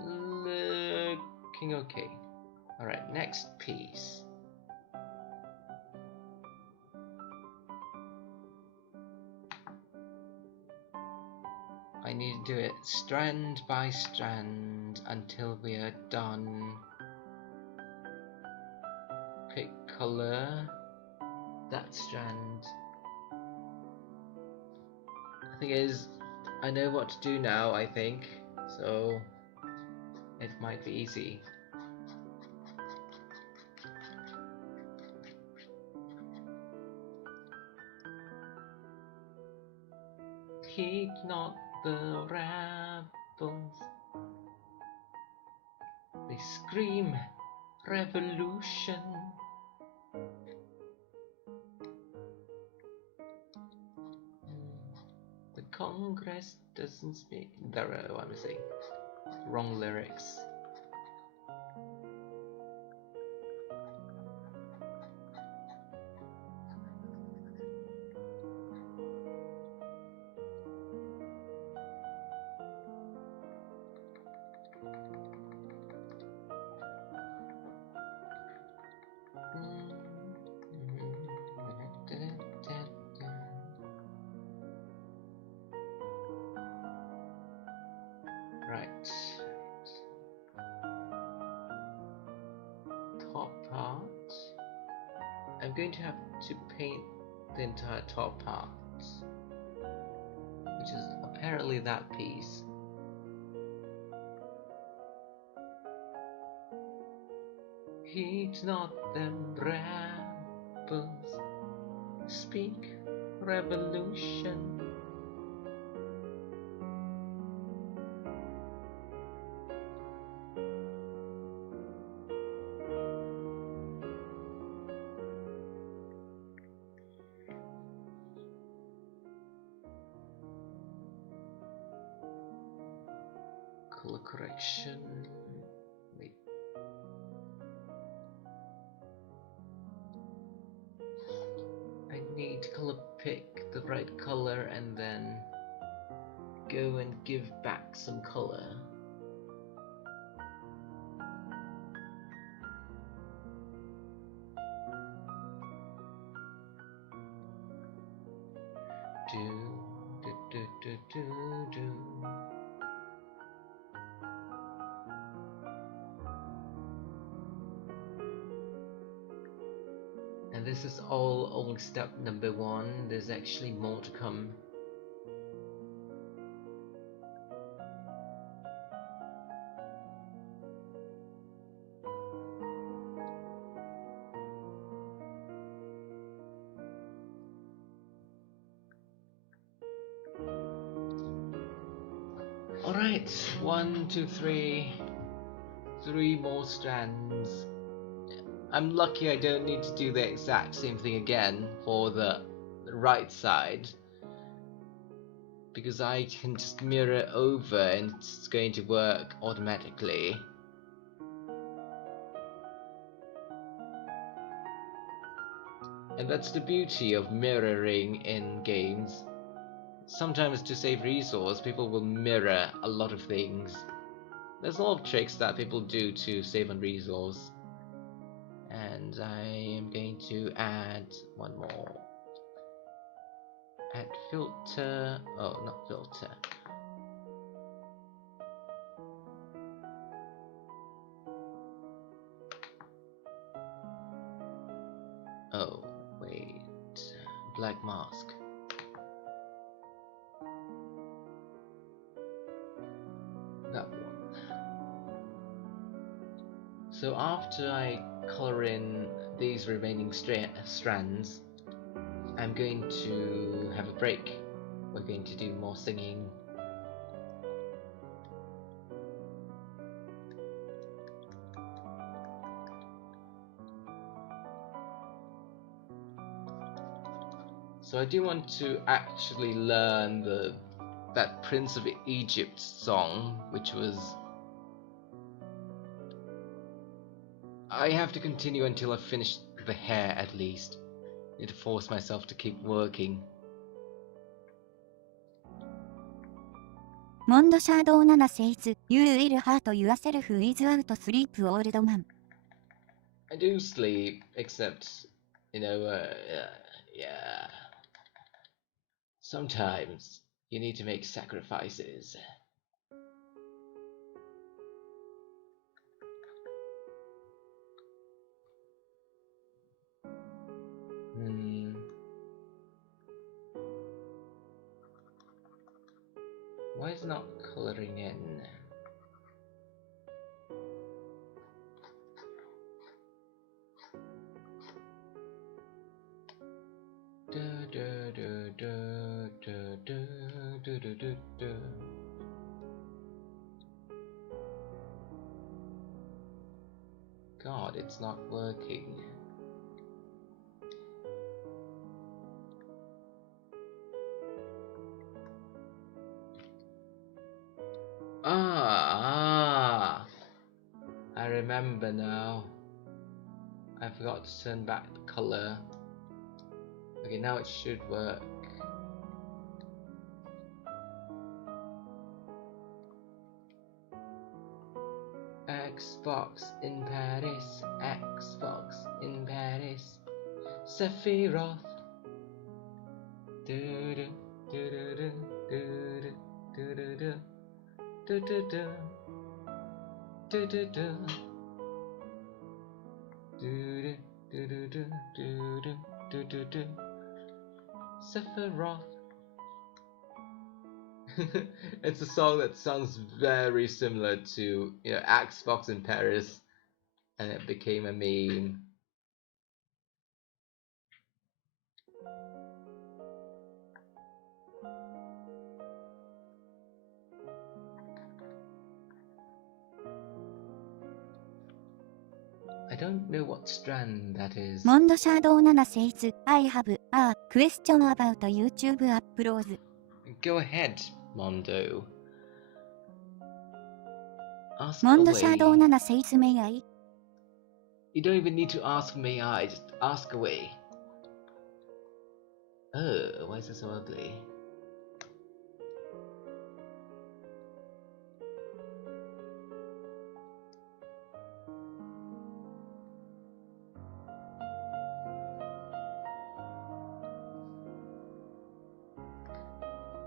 Looking okay. Alright, next piece. I need to do it strand by strand until we are done. Pick color. That strand. The thing is, I know what to do now, I think, so it might be easy. Heed not the rebels. They scream revolution. The Congress doesn't speak. There, what I'm saying. Wrong lyrics. Right. Top part. I'm going to have to paint the entire top part, which is apparently that piece. Heed not them rebels, speak revolution. Color correction. Wait. I need to color pick the right color and then go and give back some color. Do. And this is all only step number 1. There's actually more to come. Alright, 1, 2, 3. 3 more strands. I'm lucky I don't need to do the exact same thing again for the right side, because I can just mirror over and it's going to work automatically. And that's the beauty of mirroring in games. Sometimes to save resource, people will mirror a lot of things. There's a lot of tricks that people do to save on resource. And I am going to add one more. Add filter. Oh, not filter. Oh, wait. Black mask. That one. So after I color in these remaining strands, I'm going to have a break. We're going to do more singing. So I do want to actually learn that Prince of Egypt song, which was... I have to continue until I finish the hair at least. I need to force myself to keep working. モンドシャードー7 says, You will hurt yourself without sleep, old man. I do sleep, except, yeah. Sometimes you need to make sacrifices. Why is it not coloring in? God, it's not working. I remember now. I forgot to turn back the color. Okay, now it should work. Xbox in Paris, Xbox in Paris, Sephiroth. Do do do do do do do do do do do do do do do do do do do Sephiroth. It's a song that sounds very similar to, Xbox in Paris, and it became a meme. I don't know what strand that is. モンドシャードー7 says, I have a question about YouTube uploads. Go ahead, Mondo. Ask モンドシャードー away. 7 says, May I? You don't even need to ask me, I just ask away. Oh, why is it so ugly?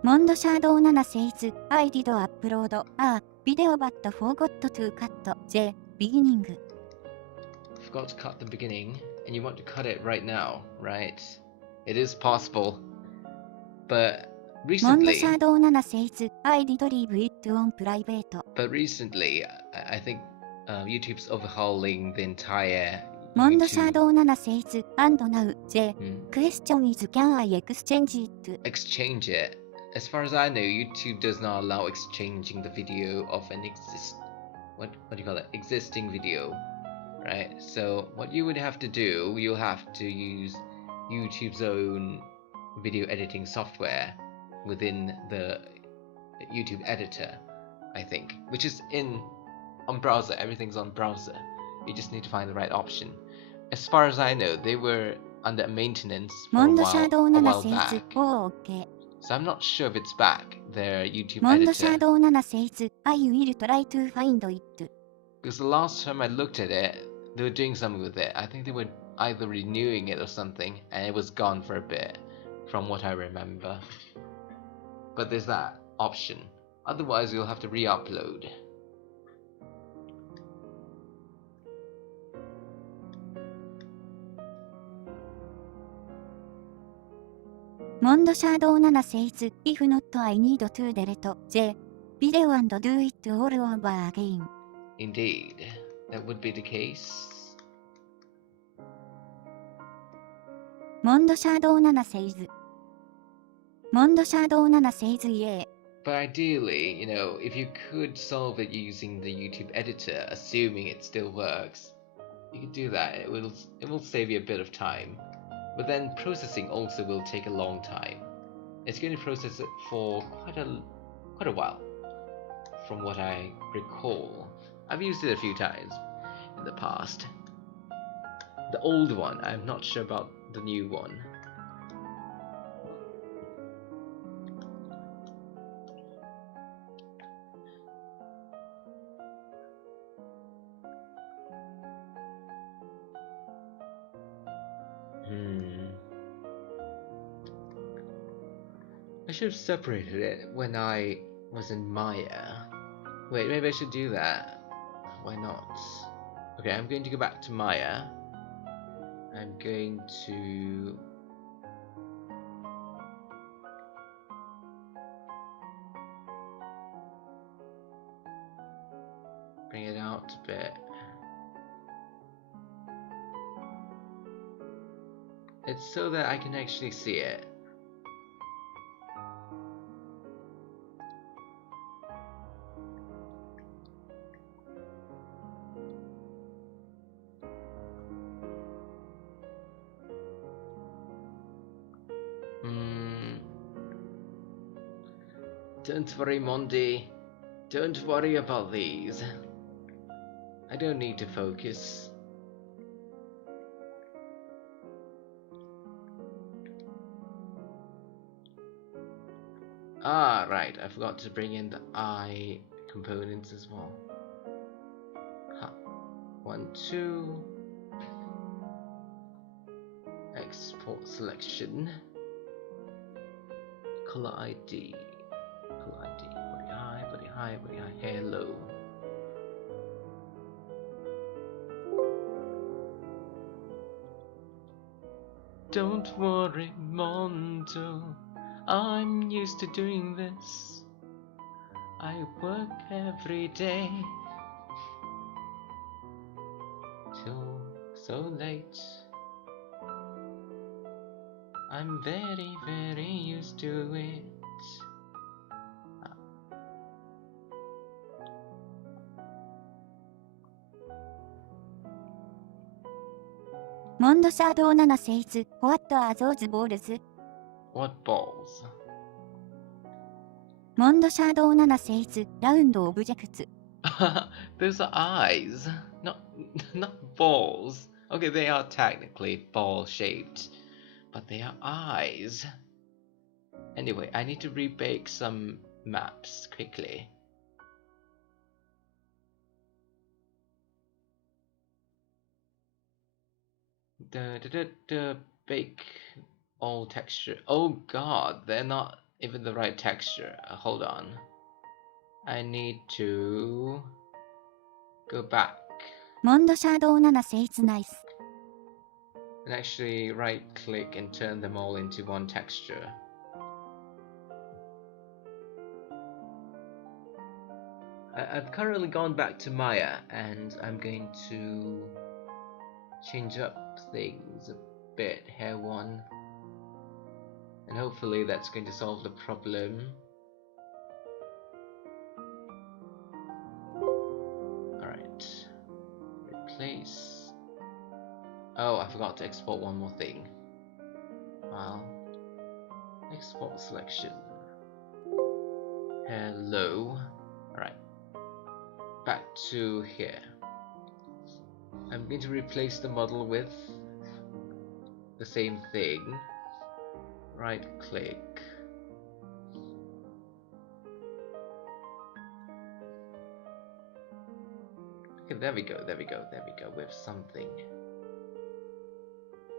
Mondo Shadow 7 says, I did upload a video but forgot to cut the beginning. Forgot to cut the beginning, and you want to cut it right now, right? It is possible. But Mondo recently... Shadow 7 says, I did leave it on private. But recently, I think YouTube's overhauling the entire Mondo YouTube... Shadow 7 says, and now the question is, can I exchange it? Exchange it. As far as I know, YouTube does not allow exchanging the video of an existing video, right? So what you would have to do, you'll have to use YouTube's own video editing software within the YouTube editor, I think, which is on browser. Everything's on browser. You just need to find the right option. As far as I know, they were under maintenance for Mondo a Shadow while 7 says, back. oh, okay. So I'm not sure if it's back, their YouTube Mondo editor. Shadow 7 says, I will try to find it. Because the last time I looked at it, they were doing something with it. I think they were either renewing it or something, and it was gone for a bit, from what I remember. But there's that option. Otherwise, you'll have to re-upload. Mondo Shadow 7 says, if not I need to delete the video and do it all over again. Indeed, that would be the case. Mondo Shadow 7 says, Mondo Shadow 7 says, yeah. But ideally, if you could solve it using the YouTube editor, assuming it still works, you could do that. It will save you a bit of time. But then processing also will take a long time. It's going to process it for quite a while, from what I recall. I've used it a few times in the past. The old one, I'm not sure about the new one. I should have separated it when I was in Maya. Wait, maybe I should do that. Why not? Okay, I'm going to go back to Maya. I'm going to... bring it out a bit. It's so that I can actually see it. Don't worry, Mondi. Don't worry about these. I don't need to focus. Ah, right. I forgot to bring in the eye components as well. 1, 2. Export selection. Color ID. Color ID. Body high, body high, body high. Hair low. Don't worry, Mondo. I'm used to doing this. I work every day till so late. I'm very, very used to it. Mondo Shadow 7 says, What are those balls? What balls? Mondo Shadow 7 says, Round objects. Those are eyes, not balls. Okay, they are technically ball-shaped, but they are eyes. Anyway, I need to rebake some maps quickly. Bake all texture. Oh god, they're not even the right texture. Hold on. I need to go back. Mondo Shadow 7 says nice. And actually right click and turn them all into one texture. I've currently gone back to Maya and I'm going to change up things a bit, hair one, and hopefully that's going to solve the problem. Alright, replace. Oh, I forgot to export one more thing. Well, export selection, hello. Alright, back to here. I'm going to replace the model with the same thing. Right click. Okay, there we go with something.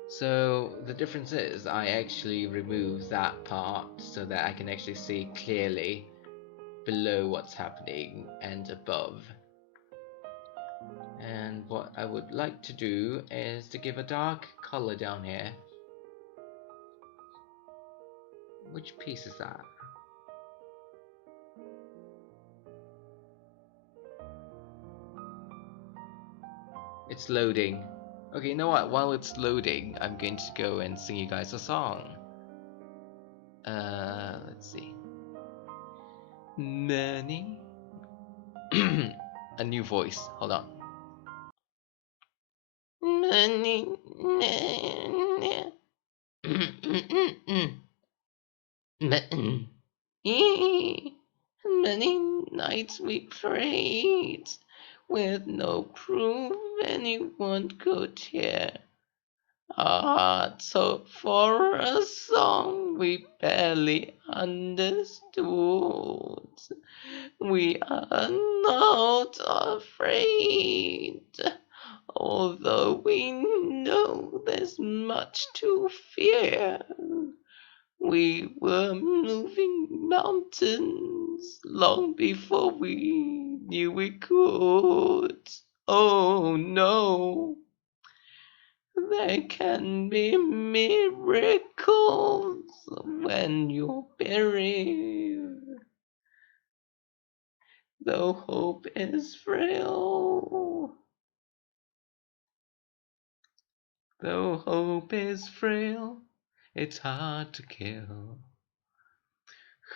So the difference is I actually remove that part so that I can actually see clearly below what's happening and above. And what I would like to do is to give a dark color down here. Which piece is that? It's loading. Okay, you know what? While it's loading, I'm going to go and sing you guys a song. Let's see. Many. A new voice. Hold on. Many. Many nights we prayed with no proof anyone could hear. Our hearts hoped for a song we barely understood. We are not afraid, although we know there's much to fear. We were moving mountains long before we knew we could. Oh no, there can be miracles when you're buried. Though hope is frail, though hope is frail, it's hard to kill.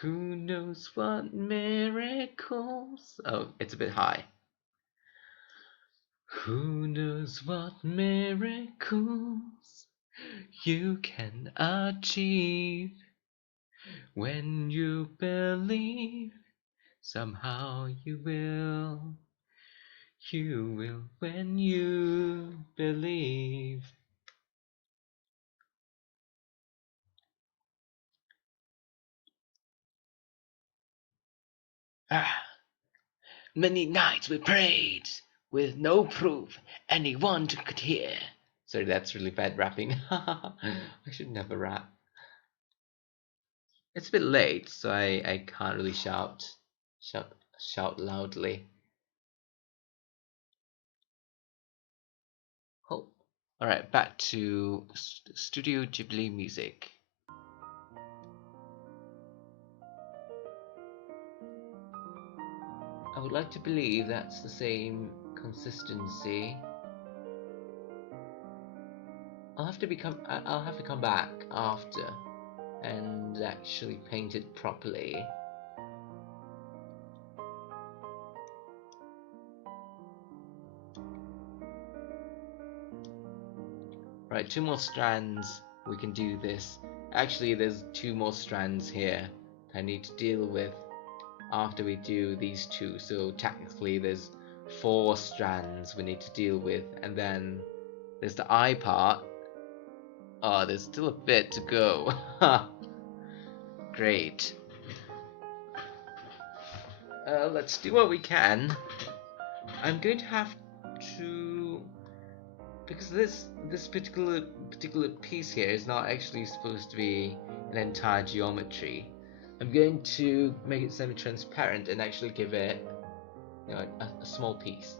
Who knows what miracles? Oh, it's a bit high. Who knows what miracles you can achieve when you believe? Somehow you will when you believe. Ah, many nights we prayed with no proof anyone could hear. Sorry, that's really bad rapping. I should never rap. It's a bit late, so I can't really shout loudly. Oh, all right, back to Studio Ghibli music. I would like to believe that's the same consistency. I'll have to come back after and actually paint it properly. Right, 2 more strands, we can do this. Actually, there's 2 more strands here I need to deal with after we do these 2, so technically there's 4 strands we need to deal with, and then there's the eye part. Oh, there's still a bit to go. Great. Let's do what we can. I'm going to have to, because this particular piece here is not actually supposed to be an entire geometry. I'm going to make it semi-transparent and actually give it, you know, a small piece.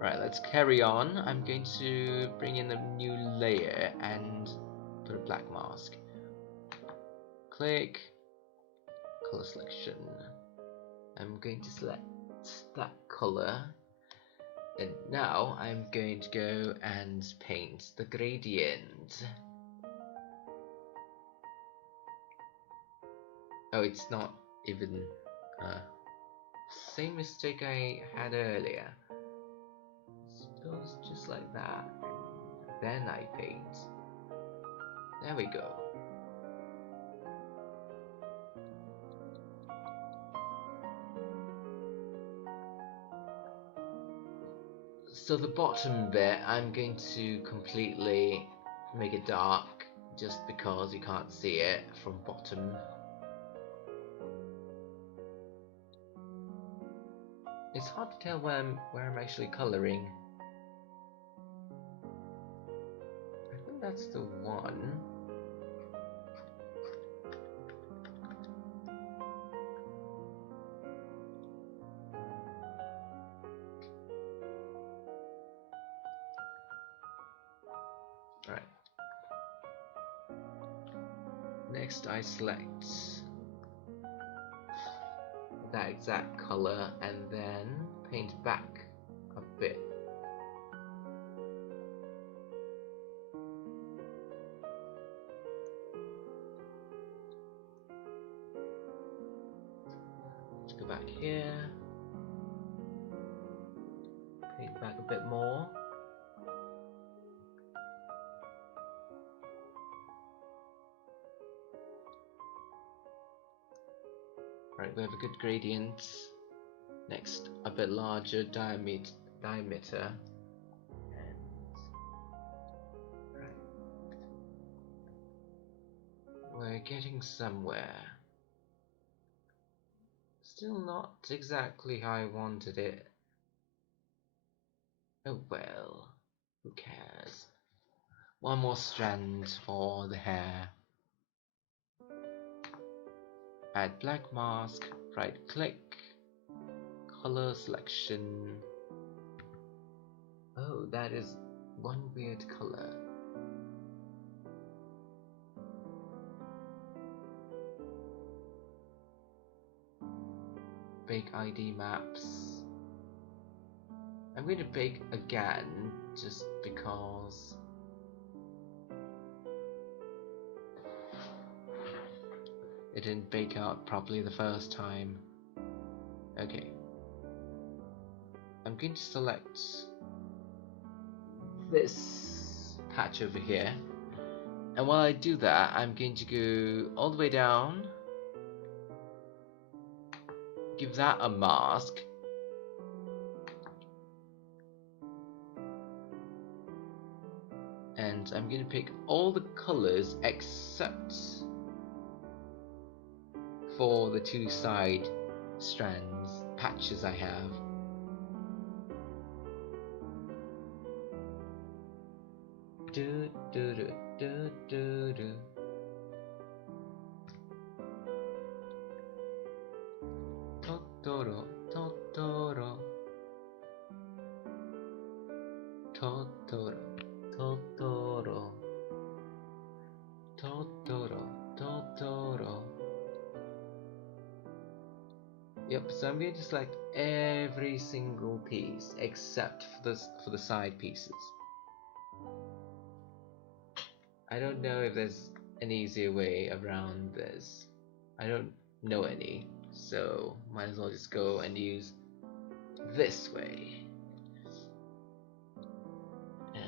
Right, let's carry on. I'm going to bring in a new layer and put a black mask. Click, color selection. I'm going to select that color, and now I'm going to go and paint the gradient. Oh, it's not even same mistake I had earlier. Suppose just like that. Then I paint. There we go. So the bottom bit, I'm going to completely make it dark, just because you can't see it from bottom. It's hard to tell where I'm actually coloring. I think that's the one. Right. Next I select that exact color and then paint back a bit. Let's go back here, paint back a bit more. Right, we have a good gradient. Next, a bit larger diameter. And right, we're getting somewhere. Still not exactly how I wanted it. Oh well, who cares? One more strand for the hair. Add black mask, right click, color selection. Oh, that is one weird color. Bake ID maps. I'm going to bake again just because it didn't bake out properly the first time. Okay. I'm going to select this patch over here, and while I do that, I'm going to go all the way down, give that a mask, and I'm going to pick all the colors except for the two side strands patches I have. Do do do do do do. Totoro, Totoro, Totoro, Totoro, Totoro, Totoro. Yep, so I'm going to select every single piece except for the side pieces. I don't know if there's an easier way around this. I don't know any, so might as well just go and use this way. And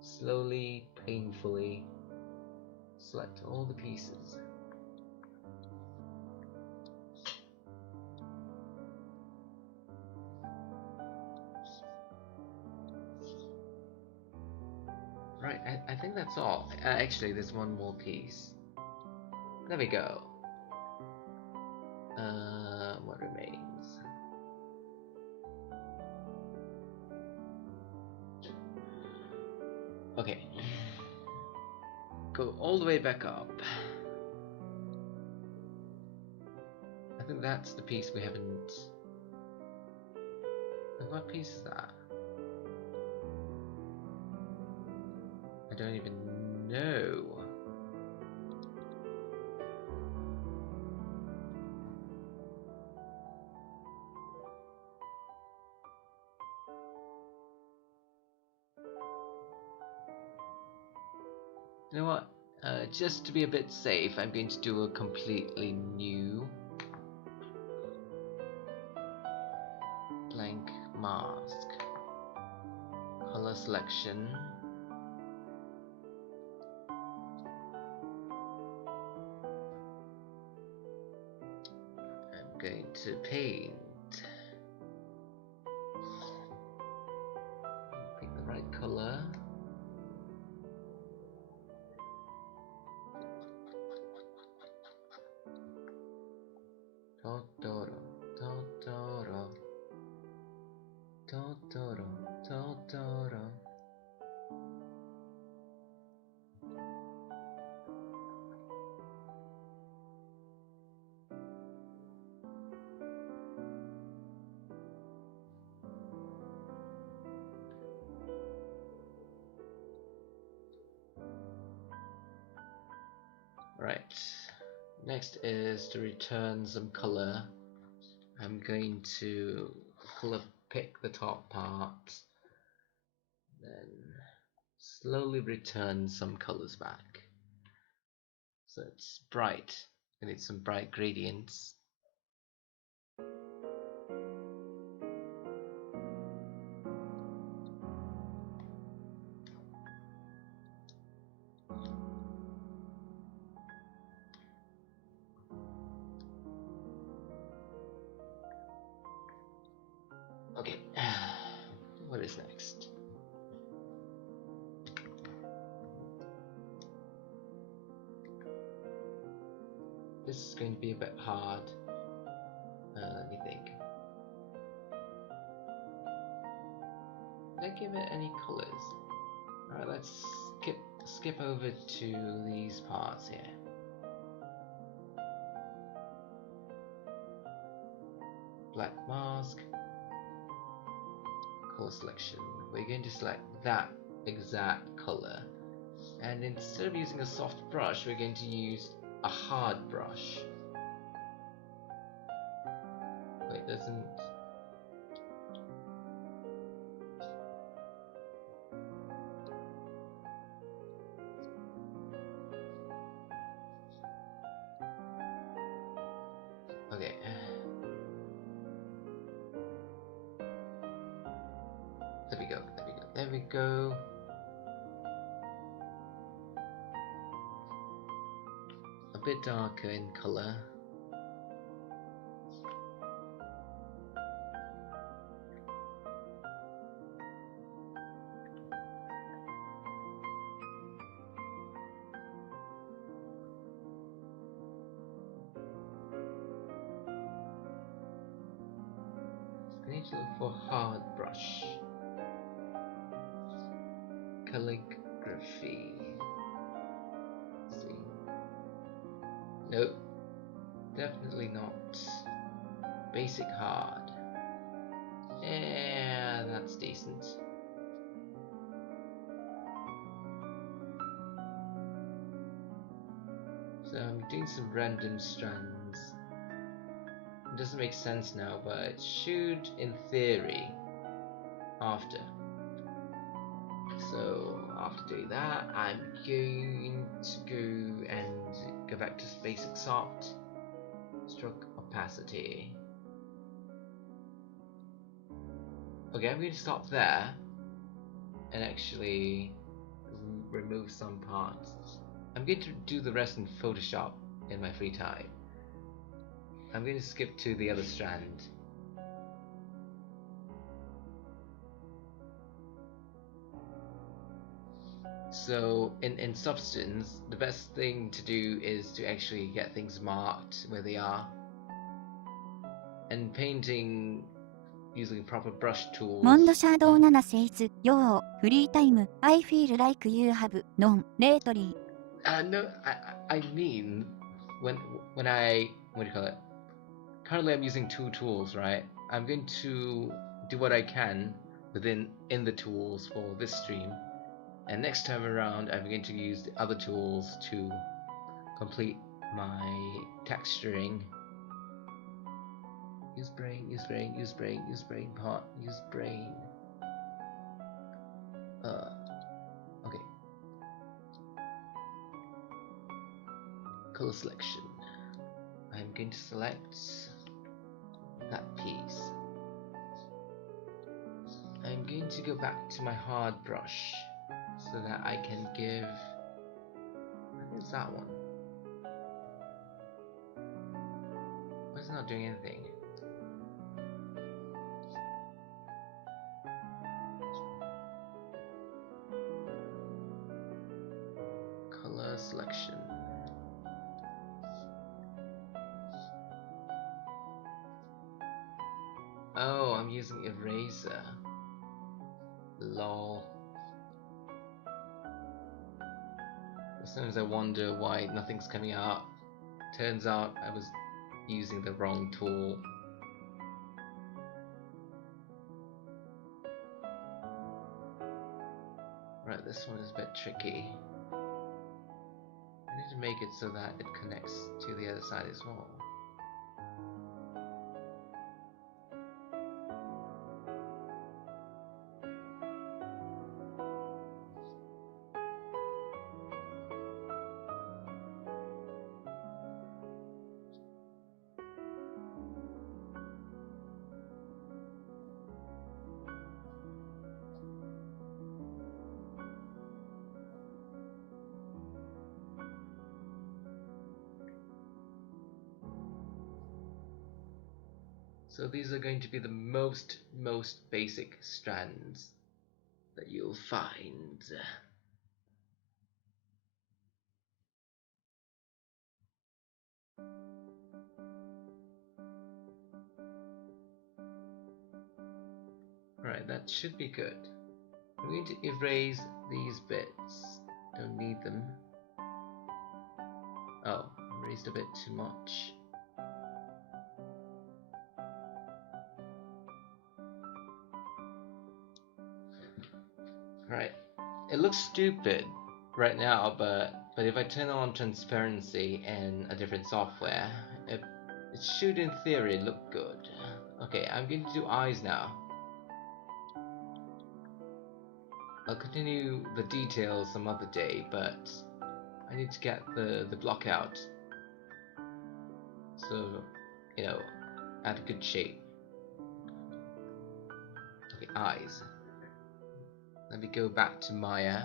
slowly, painfully select all the pieces. Right, I think that's all. Actually, there's one more piece. There we go. What remains? Okay. Go all the way back up. I think that's the piece we haven't... What piece is that? I don't even know. You know what? Just to be a bit safe, I'm going to do a completely new blank mask. Color selection. I'm going to paint. Pick the right color. Totoro, Totoro, Totoro, Totoro. Right. Next is to return some color. I'm going to color pick the top part, then slowly return some colors back. So it's bright. I need some bright gradients. What is next? This is going to be a bit hard. Let me think. Did I give it any colors? Alright, let's skip over to these parts here. Black mask. Color selection. We're going to select that exact color. And instead of using a soft brush, we're going to use a hard brush. Wait, doesn't... Okay. There we go, there we go, there we go. A bit darker in color. I need to look for hard brush. Calligraphy. Let's see. Nope. Definitely not. Basic hard. Yeah, that's decent. So I'm doing some random strands. It doesn't make sense now, but it should, in theory, after. So after doing that, I'm going to go and go back to basic soft stroke opacity. Okay, I'm going to stop there and actually remove some parts. I'm going to do the rest in Photoshop in my free time. I'm going to skip to the other strand. So in Substance, the best thing to do is to actually get things marked where they are. And painting using proper brush tools. モンドシャドウ7 says, Yo, free time, I feel like you have none lately. No, I mean, when I, what do you call it? Currently I'm using two tools, right? I'm going to do what I can in the tools for this stream. And next time around, I'm going to use the other tools to complete my texturing. Use brain, use brain, use brain, use brain part, use brain. Okay. Color selection. I'm going to select that piece. I'm going to go back to my hard brush so that I can give... What is that one? Why is it not doing anything? Color selection. Oh, I'm using eraser. Lol. Sometimes I wonder why nothing's coming out. Turns out I was using the wrong tool. Right, this one is a bit tricky. I need to make it so that it connects to the other side as well. So these are going to be the most basic strands that you'll find. Right, that should be good. I'm going to erase these bits. Don't need them. Oh, erased a bit too much. Right, it looks stupid right now, but if I turn on transparency in a different software, it should in theory look good. Okay, I'm going to do eyes now. I'll continue the details some other day, but I need to get the block out, so you know, add a good shape. Okay, eyes. Let me go back to Maya.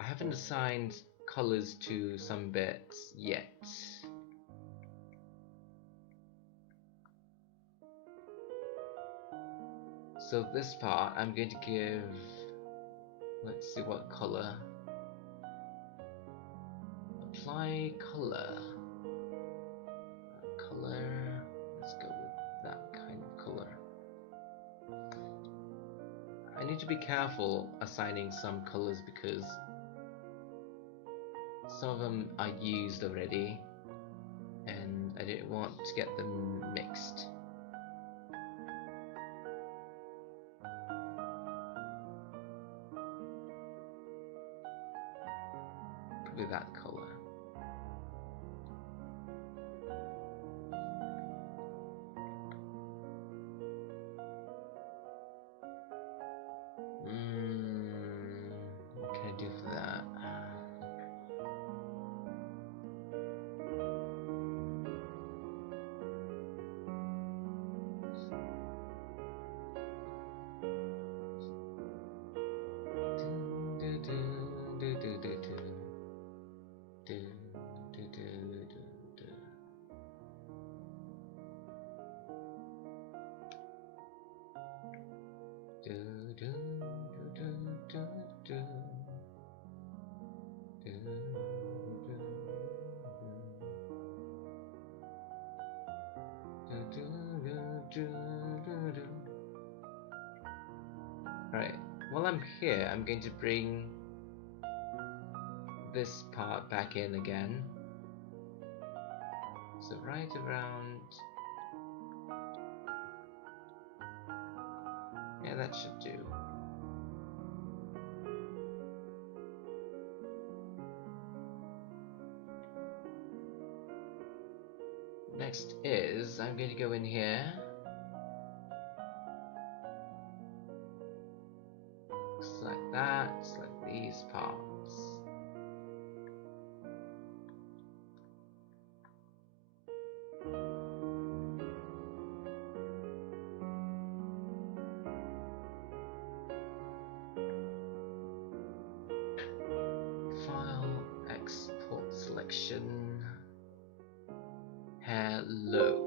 I haven't assigned colors to some bits yet. So this part I'm going to give, let's see what color. Apply color. Let's go with that kind of color. I need to be careful assigning some colors because some of them are used already and I didn't want to get them mixed. Probably that color. What can I do for that? Right, while I'm here, I'm going to bring this part back in again. So right around, yeah, that should do. Next is, I'm going to go in here. Select that, select these parts. File, export selection. Hello.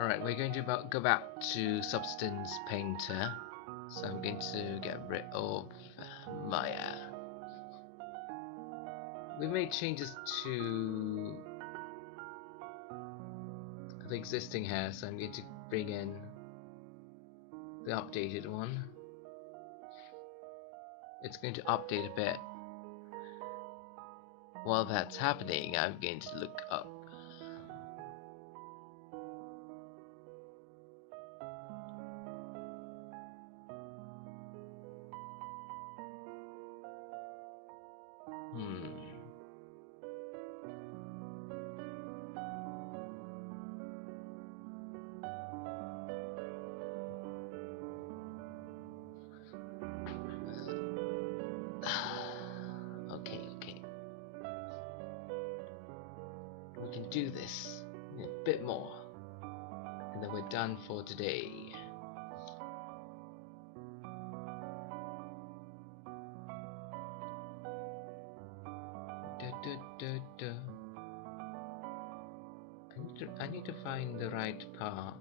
Alright, we're going to go back to Substance Painter. So I'm going to get rid of Maya. We made changes to the existing hair, so I'm going to bring in the updated one. It's going to update a bit. While that's happening, I'm going to look up. Okay. We can do this a bit more, and then we're done for today. I need to find the right part.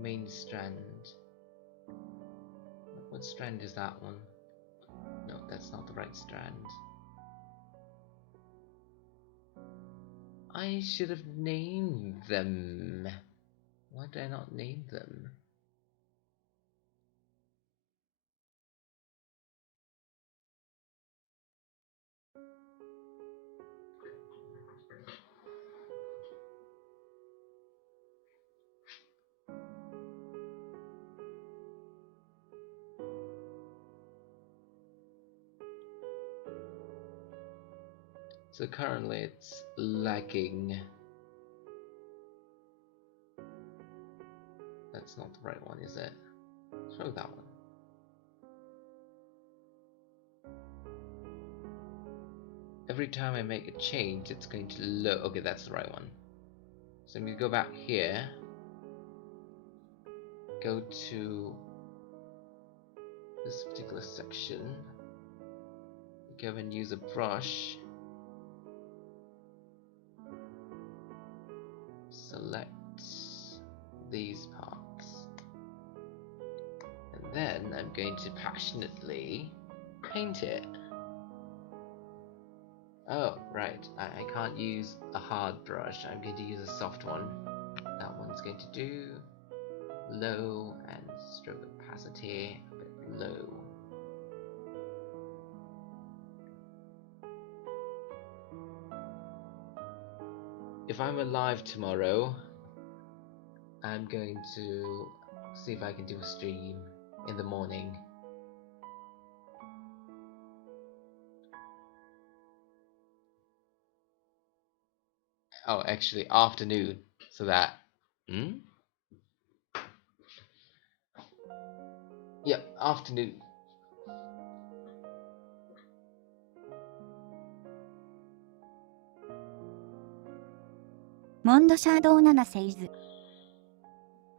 Main strand. What strand is that one? No, that's not the right strand. I should have named them. Why did I not name them? So currently it's lagging. That's not the right one, is it? Throw that one. Every time I make a change, it's going to load. Okay, that's the right one. So I'm going to go back here. Go to this particular section. Go and use a brush. Select these parts. And then I'm going to passionately paint it. Oh, right. I can't use a hard brush. I'm going to use a soft one. That one's going to do low and stroke opacity a bit low. If I'm alive tomorrow, I'm going to see if I can do a stream in the morning. Oh, actually afternoon, so that yeah, afternoon. モンドシャドウ7 says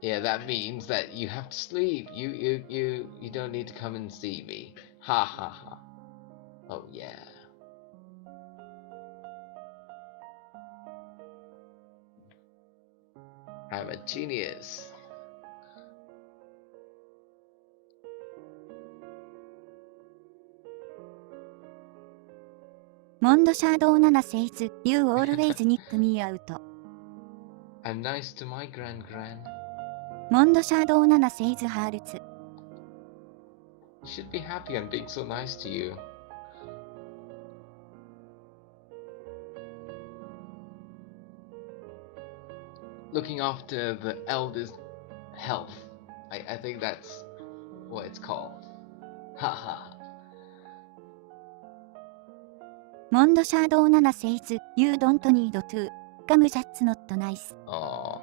Yeah, that means that you have to sleep. You don't need to come and see me. Ha ha ha. Oh yeah. I'm a genius. モンドシャドウ7 says You always nick me out I'm nice to my gran. モンドシャドウ7 says ハールツ You should be happy I'm being so nice to you. Looking after the elders' health. I think that's what it's called. Haha. モンドシャドウ7 says You don't need to come just not nice Aww.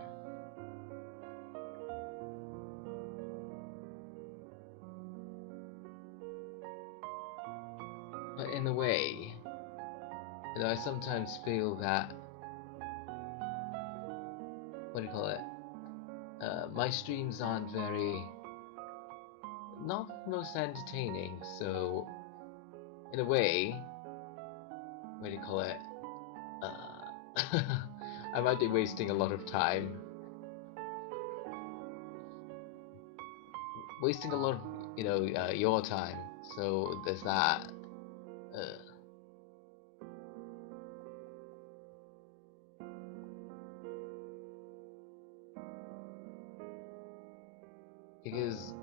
But in a way, I sometimes feel that, what do you call it? My streams aren't not most entertaining, so in a way, what do you call it? I might be wasting a lot of time. Wasting a lot of, your time. So there's that. Because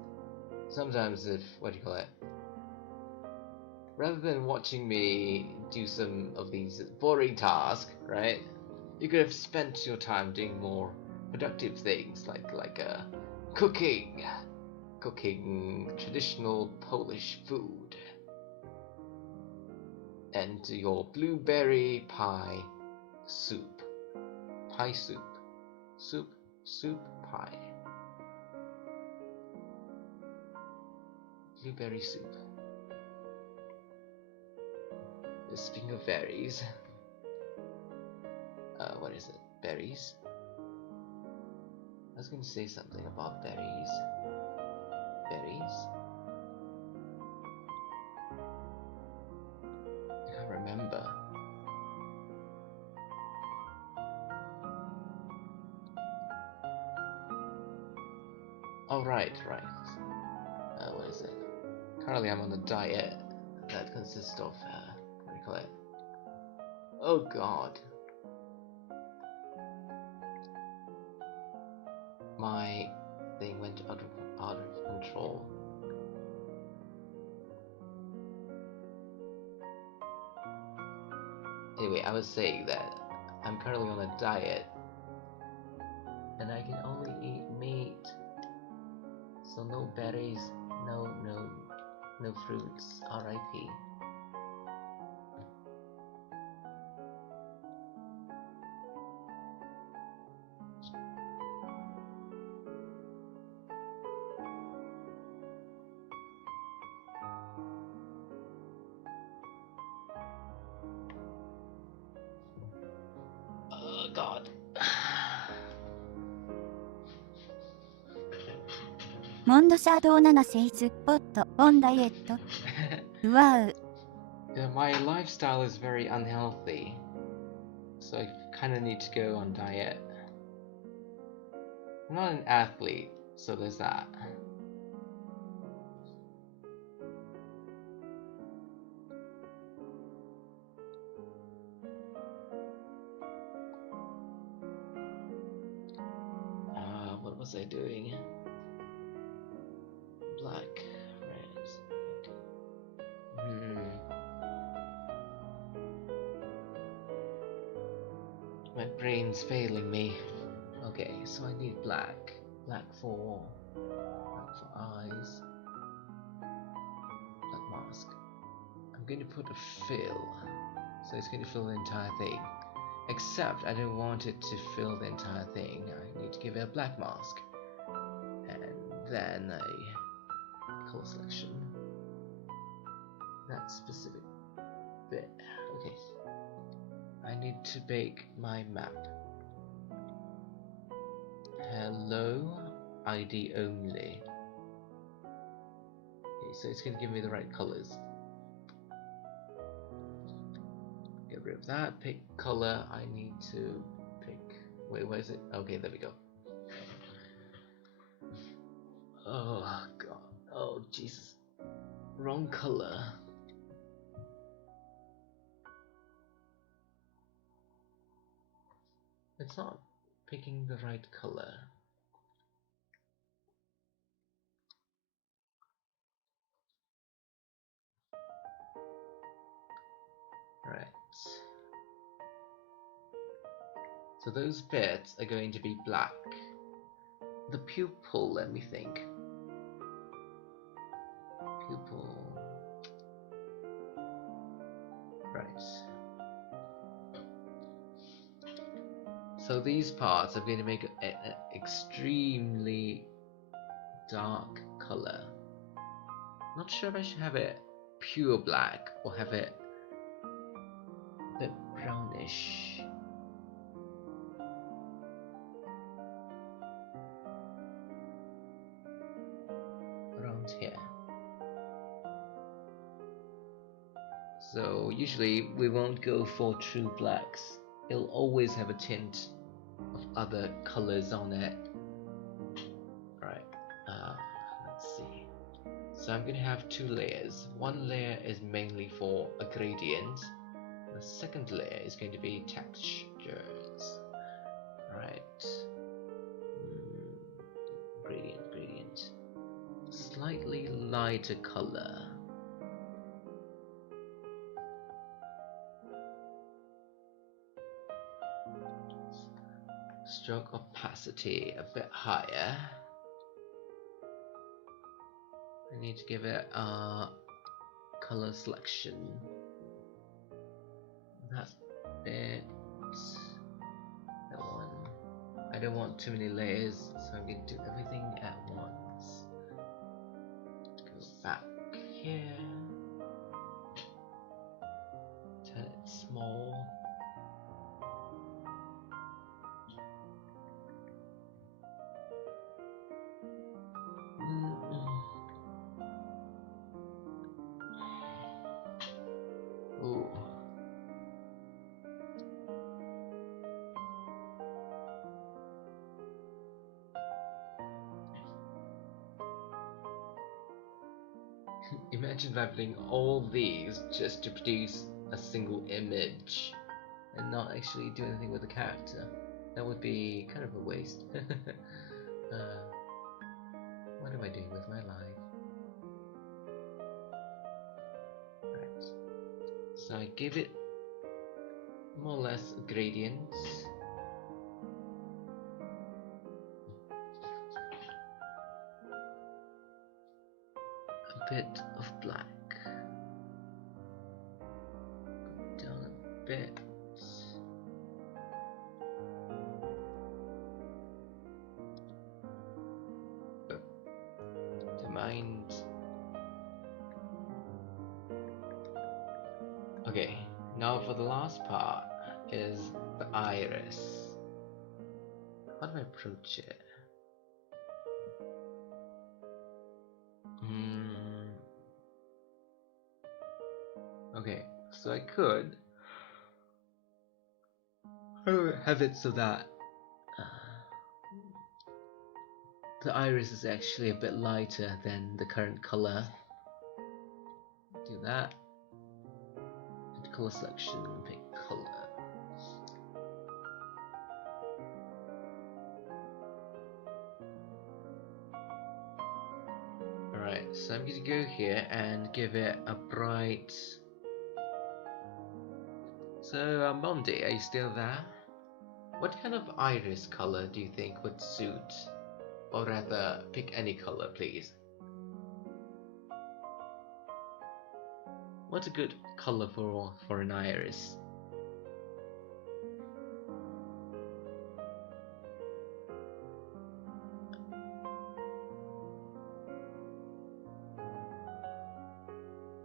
sometimes what do you call it? Rather than watching me do some of these boring tasks, right? You could have spent your time doing more productive things like cooking traditional Polish food, and your blueberry pie soup, soup pie, blueberry soup. Speaking of berries, what is it? Berries? I was going to say something about berries. Berries? Oh, right. What is it? Currently, I'm on a diet that consists of, what do you call it? Oh, God. My thing went out of control. Anyway, I was saying that I'm currently on a diet and I can only eat meat. So no berries, no fruits, RIP. Oh, God. モンドシャドウ7 says, Put on diet. うわう。 Yeah, my lifestyle is very unhealthy, so I kind of need to go on diet. I'm not an athlete, so there's that. What was I doing? Black, red. My brain's failing me. Okay, so I need black. Black for eyes. Black mask. I'm going to put a fill, so it's going to fill the entire thing. Except I don't want it to fill the entire thing. I need to give it a black mask. And then a color selection. That specific bit. Okay. I need to bake my map. Hello, ID only. Okay, so it's going to give me the right colors. Get rid of that, pick color. I need to pick, wait, where is it? Okay, there we go. Oh God, oh Jesus, wrong color. It's not picking the right color. Right. So those bits are going to be black. The pupil, let me think. Pupil. Right. So these parts are going to make an extremely dark color. Not sure if I should have it pure black or have it a bit brownish. Around here. So usually we won't go for true blacks. It'll always have a tint of other colors on it. Right. Let's see. So I'm going to have two layers. One layer is mainly for a gradient. The second layer is going to be textures. Right. Gradient. Slightly lighter color. Stroke opacity a bit higher. I need to give it a color selection. That bit, that one. I don't want too many layers, so I'm going to do everything at once. Go back here. Turn it small. Ooh. Imagine having all these just to produce a single image and not actually do anything with the character. That would be kind of a waste. What am I doing with my life? Right. So I give it more or less a gradient. A bit of black. Go down a bit. Don't mind. Okay, now for the last part is the iris. How do I approach it? Okay, so I could have it so that the iris is actually a bit lighter than the current color. Do that. And color selection, pick color. Alright, so I'm going to go here and give it a bright... So, Mondi, are you still there? What kind of iris color do you think would suit? Or rather, pick any color, please. What's a good color for an iris?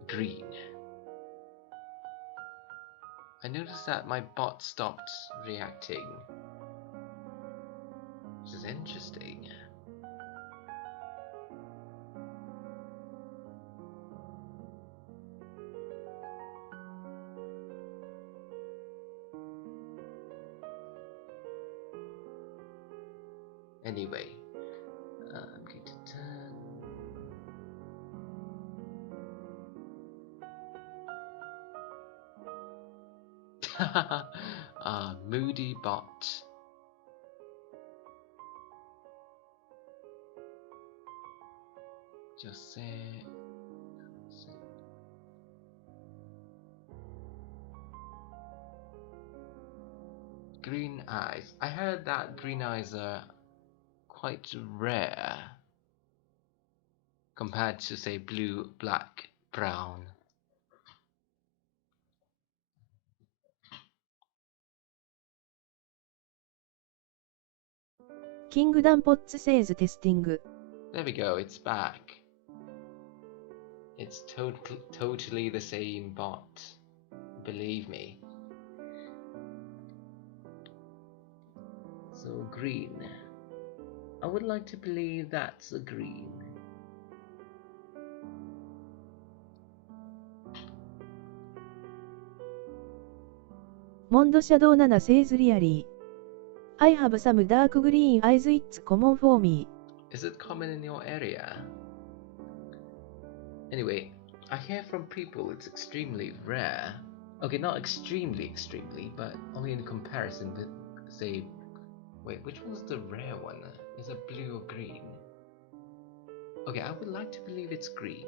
Green. I noticed that my bot stopped reacting, which is interesting. Anyway, I'm going to turn... Moody bot. Just say... Green eyes. I heard that green eyes are quite rare compared to, say, blue, black, brown. Kingdom Pots says testing. There we go, it's back. It's totally the same bot. Believe me. So green. I would like to believe that's a green. Mondo Shadow 7 says really. I have some dark green eyes, it's common for me. Is it common in your area? Anyway, I hear from people it's extremely rare. Okay, not extremely, but only in comparison with, say... Wait, which one's the rare one? Is it blue or green? Okay, I would like to believe it's green.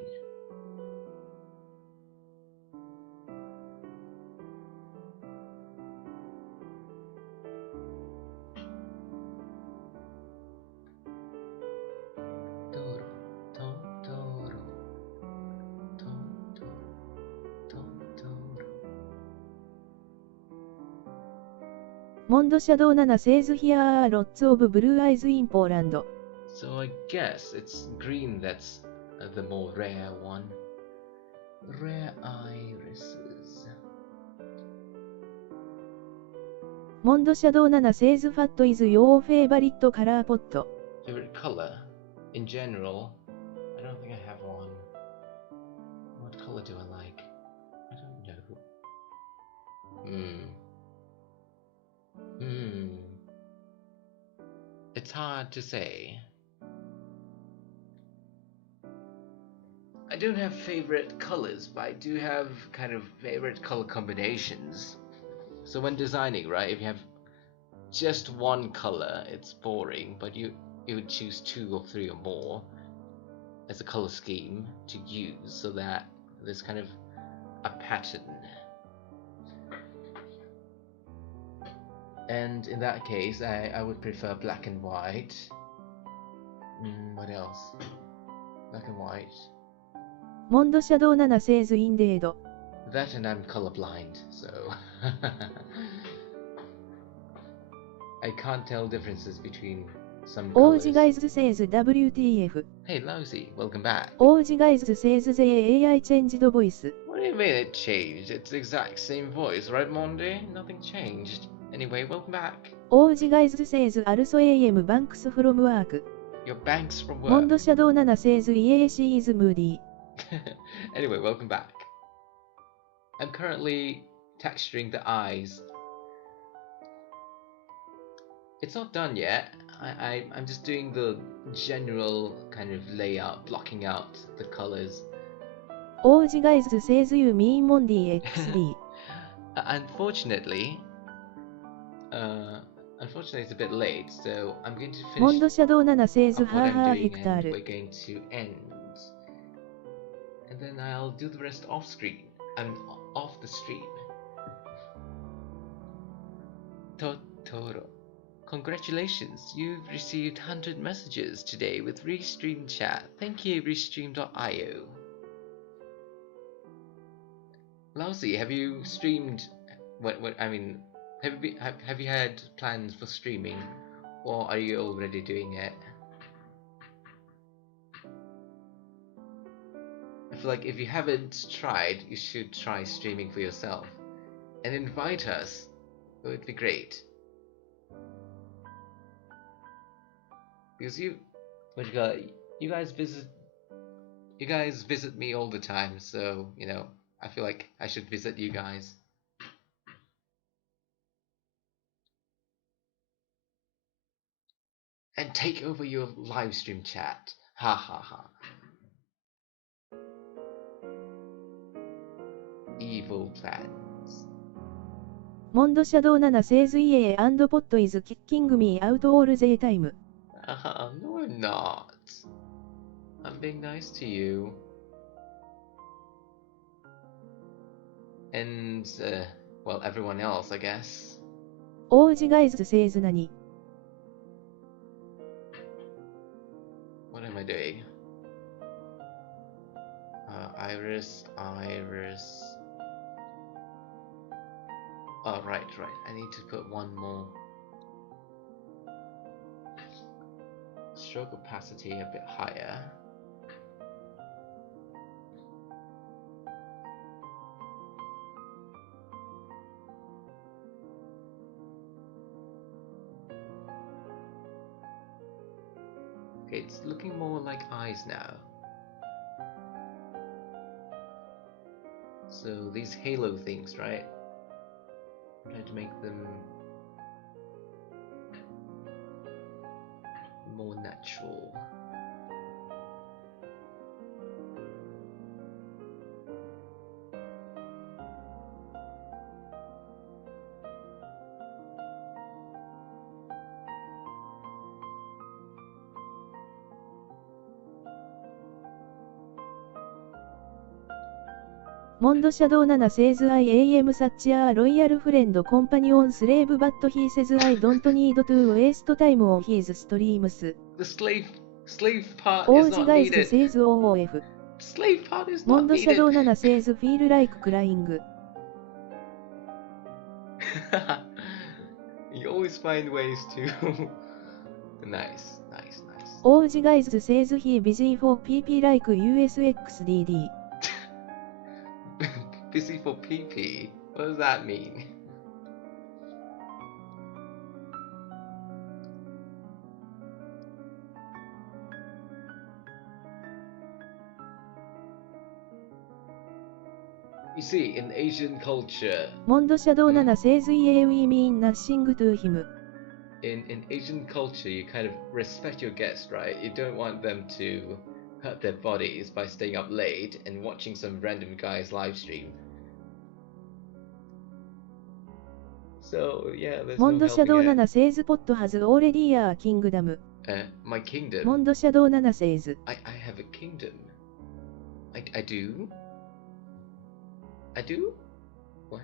Mondo Shadow 7 says here are lots of blue eyes in Poland. So I guess it's green that's the more rare one. Rare irises. Mondo Shadow 7 says fat is your favorite color pot. Favorite color? In general, I don't think I have one. What color do I like? I don't know. It's hard to say. I don't have favorite colors, but I do have kind of favorite color combinations. So when designing, right, if you have just one color, it's boring, but you would choose 2 or 3 or more as a color scheme to use so that there's kind of a pattern. And in that case, I would prefer black and white. What else? Black and white. Mondo Shadow 7 says indeed. That and I'm colorblind, so I can't tell differences between some colors. OG Guys says WTF. Hey Lousy, welcome back. OG Guys says the AI changed voice. What do you mean it changed? It's the exact same voice, right Mondi? Nothing changed. Anyway, welcome back. OG Guys says also AM Banks from work. Your banks from work. Mondo Shadow 7 says yeah she is moody. Anyway, welcome back. I'm currently texturing the eyes. It's not done yet. I'm just doing the general kind of layout, blocking out the colors. OG Guys says you mean Mondi XD. Unfortunately, it's a bit late, so I'm going to finish Mondo Shadow 7 says what I'm haha doing and Hector. we're going to end. And then I'll do the rest off screen. I'm off the stream. Totoro. Congratulations, you've received 100 messages today with Restream chat. Thank you, Restream.io. Lousy, have you streamed? Have you had plans for streaming, or are you already doing it? I feel like if you haven't tried, you should try streaming for yourself and invite us. It would be great. Because you guys visit me all the time, so you know, I feel like I should visit you guys. And take over your live stream chat. Ha ha ha. Evil plans. Mondo Shadow 7 says yeah and Pot is kicking me out all the time. No, I'm not. I'm being nice to you. And, well, everyone else, I guess. OG Guys says nani? What am I doing? Iris. Oh, right. I need to put one more. Stroke opacity a bit higher. Okay, it's looking more like eyes now. So these halo things, right? I'm trying to make them more natural. Mondo Shadow 7 says I am such a loyal friend companion slave but he says I don't need to waste time on his streams. The slave part is OG not Guys needed. says OOF. Slave part is not Mondo needed. Shadow 7 says feel like crying. You always find ways to. Nice. OG Guys says he busy for PP like USXDD. Busy for PP? What does that mean? You see, in Asian culture, Mondo Shadow 7 says yeah we mean nothing to him. in Asian culture, you kind of respect your guest, right? You don't want them to hurt their bodies by staying up late and watching some random guy's live stream. So yeah, there's モン no ドシャドウ helping 7 it. says pot has already a kingdom. My kingdom. モンドシャドウ7 says. I have a kingdom. I do? I do? What?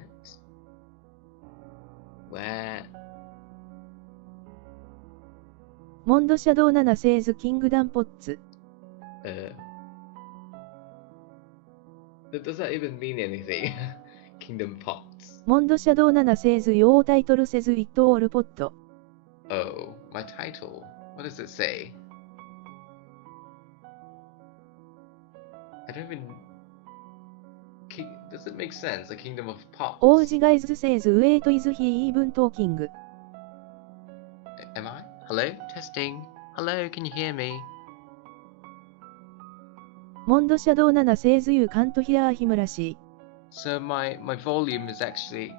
Where? モンドシャドウ7 says kingdom pots. Does that even mean anything? Kingdom pots. モンドシャドウ7 says your title says it all pot. Oh, my title. What does it say? I don't even... Does it make sense? A kingdom of pots? 王子 guys says wait is he even talking? Am I? Hello? Testing. Hello, can you hear me? モンドシャドウ7 says you can't hear him らしい。 So my volume is actually...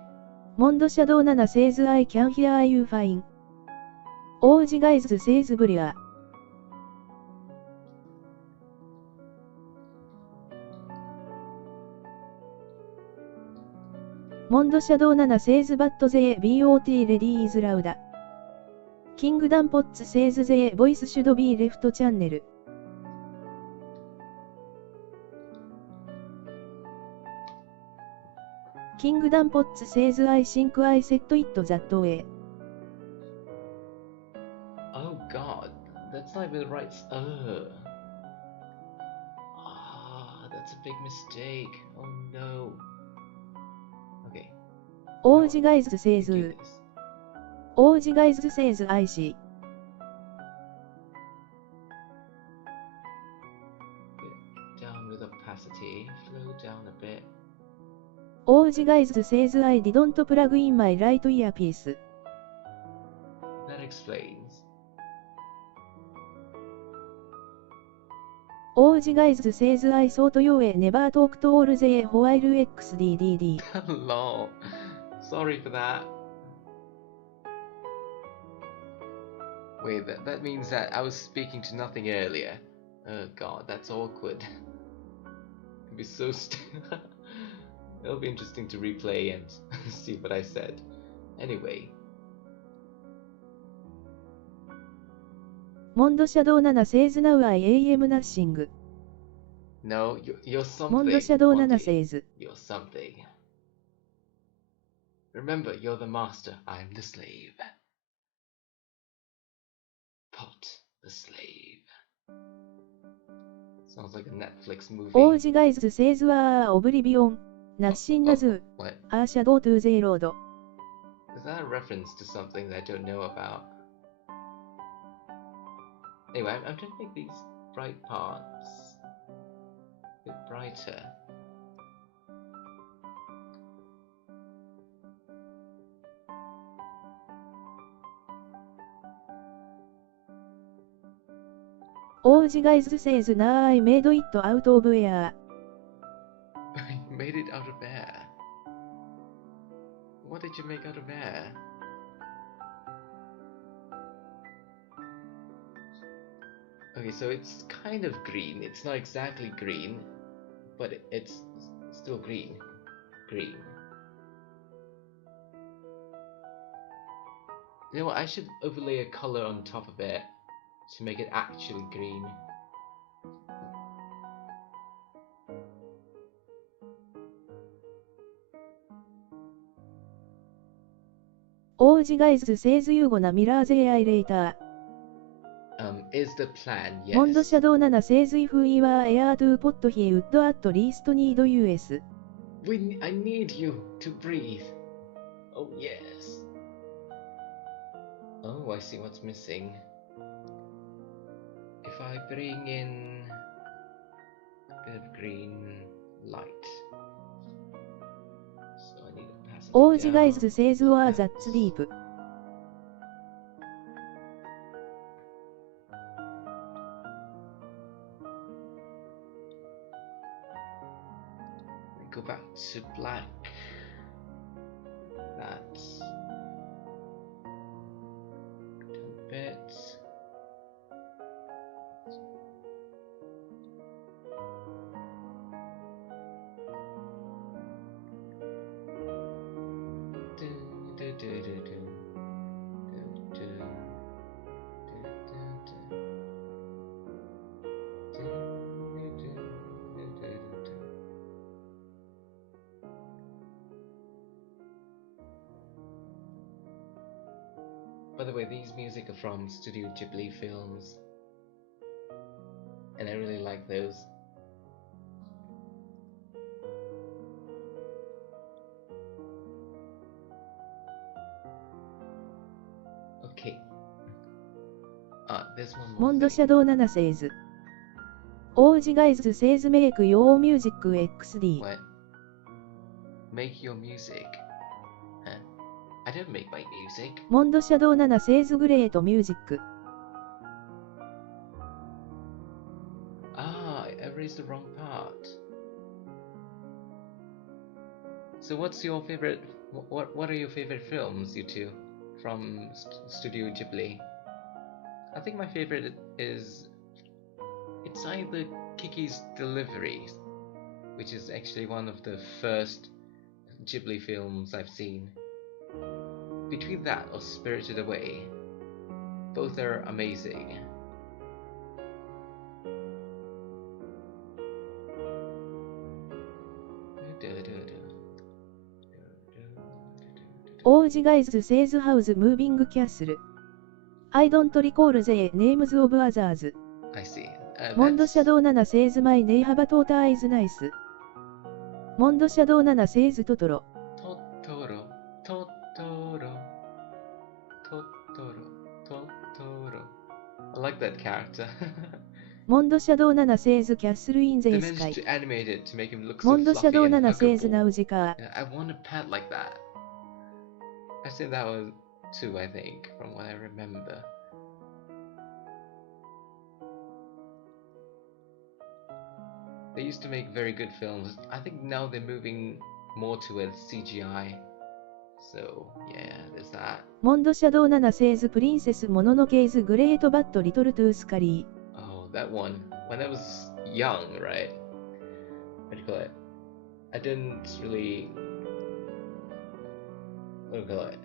モンドシャドウ7 says I can hear you fine. 王子 guys says ブリア。モンドシャドウ7 says but the bot ready is loud. Kingdom Pots says the voice should be left channel. Kingdom Pots says I think I set it that way. Oh god, that's not even the right... that's a big mistake. Oh no. Okay. 王子 guys says Do this. 王子 guys says I see. Down with opacity, flow down a bit. 王子 guys says I didn't plug in my right earpiece. That explains. 王子 guys says I thought you never talked all the while xddd. Lol. Sorry for that. Wait, that means that I was speaking to nothing earlier. Oh god, that's awkward. It'd be so It'll be interesting to replay and see what I said. Anyway. モンドシャドウ7 says now I am nothing. No, you're something. モンドシャドウ7 Monty. says. You're something. Remember, you're the master, I'm the slave. Pot the slave. Sounds like a Netflix movie. 王子 guys says は Oblivion. Nothing as What? a shadow to the road. Is that a reference to something that I don't know about? Anyway, I'm trying to make these bright parts a bit brighter.王子 guys says nah I made it out of air. You made it out of air. What did you make out of air? Okay, so it's kind of green. It's not exactly green, but it's still green. Green. You know what? I should overlay a color on top of it to make it actually green.王子 guys says you gonna mirror the eye later. Is the plan, yes. モンドシャドウ7 says if we were air to pot he would at least need US. I need you to breathe. Oh, yes. Oh, I see what's missing. If I bring in a bit of green light. So I need opacity王子 down. guys says wow that's deep. Go back to black. That's a bit. By the way, these music are from Studio Ghibli films, and I really like those. Okay. There's one モ more ンド thing. シャドウ7 says. 王子ガイズ says make your music XD. What? Make your music? Huh? I don't make my music. モンドシャドウ7 says great music. I erased the wrong part. So what's your favorite? What are your favorite films, you two, from Studio Ghibli? I think my favorite is it's either Kiki's Delivery, which is actually one of the first Ghibli films I've seen. Between that or Spirited Away, both are amazing.王子ガイズ says house moving castle. I don't recall the names of others. I see. モンドシャドウ7 says my neighbor Tota is nice. モンドシャドウ7 says トトロ。I like that character. モンドシャドウ7 says castle in They the managed sky. to animate it to make him look so モンドシャ fluffy ドウ and 7 says huggable. ナウジカー。Yeah, I want a pet like that. I said that one too, I think, from what I remember. They used to make very good films. I think now they're moving more towards CGI. So, yeah, there's that. モンドシャドウ7 says プリンセスもののけ is great but little too scary. Oh, that one. When I was young, right? What do you call it? I didn't really... What do you call it?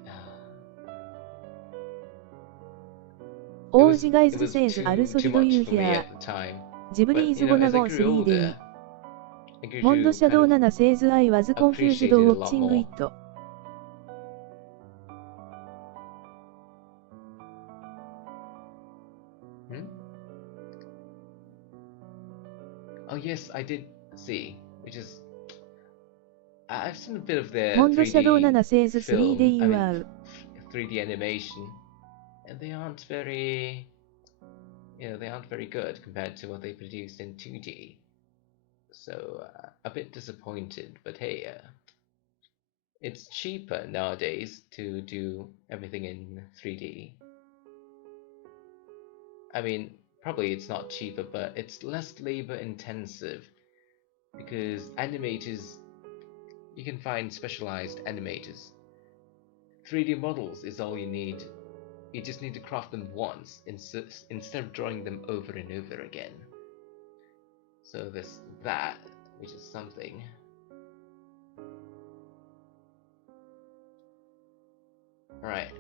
王子ガイズ it was says too, also too did much you for me hear? at the time. ジブ But, リ is you know, gonna as I go grew 3D. older, I grew モンドシャ to ドウ kind of 7 says I was confused appreciate it a lot watching more. it. Hmm? Oh yes, I did see, which is I've seen a bit of their モンドシャドウ7 says 3D film, 3D I you mean, are. 3D animation, and they aren't very, they aren't very good compared to what they produced in 2D. So a bit disappointed, but hey, it's cheaper nowadays to do everything in 3D. I mean, probably it's not cheaper, but it's less labor intensive because animators, you can find specialized animators. 3D models is all you need. You just need to craft them once instead of drawing them over and over again. So there's that, which is something. Alright.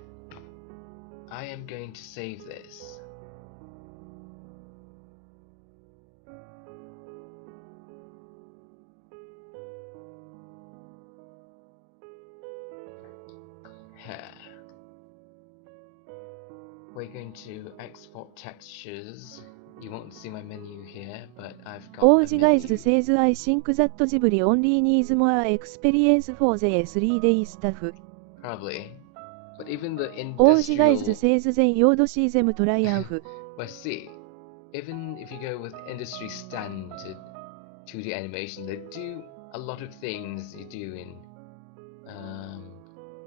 I am going to save this. We're going to export textures. You won't see my menu here, but I've got 王 the 子ガイズ menu. says I think that Ghibli only needs more experience for the 3D stuff. Probably. But even the 王子ガイズ industrial... says then you'd see them triumph. But see, even if you go with industry standard 2D animation, they do a lot of things you do in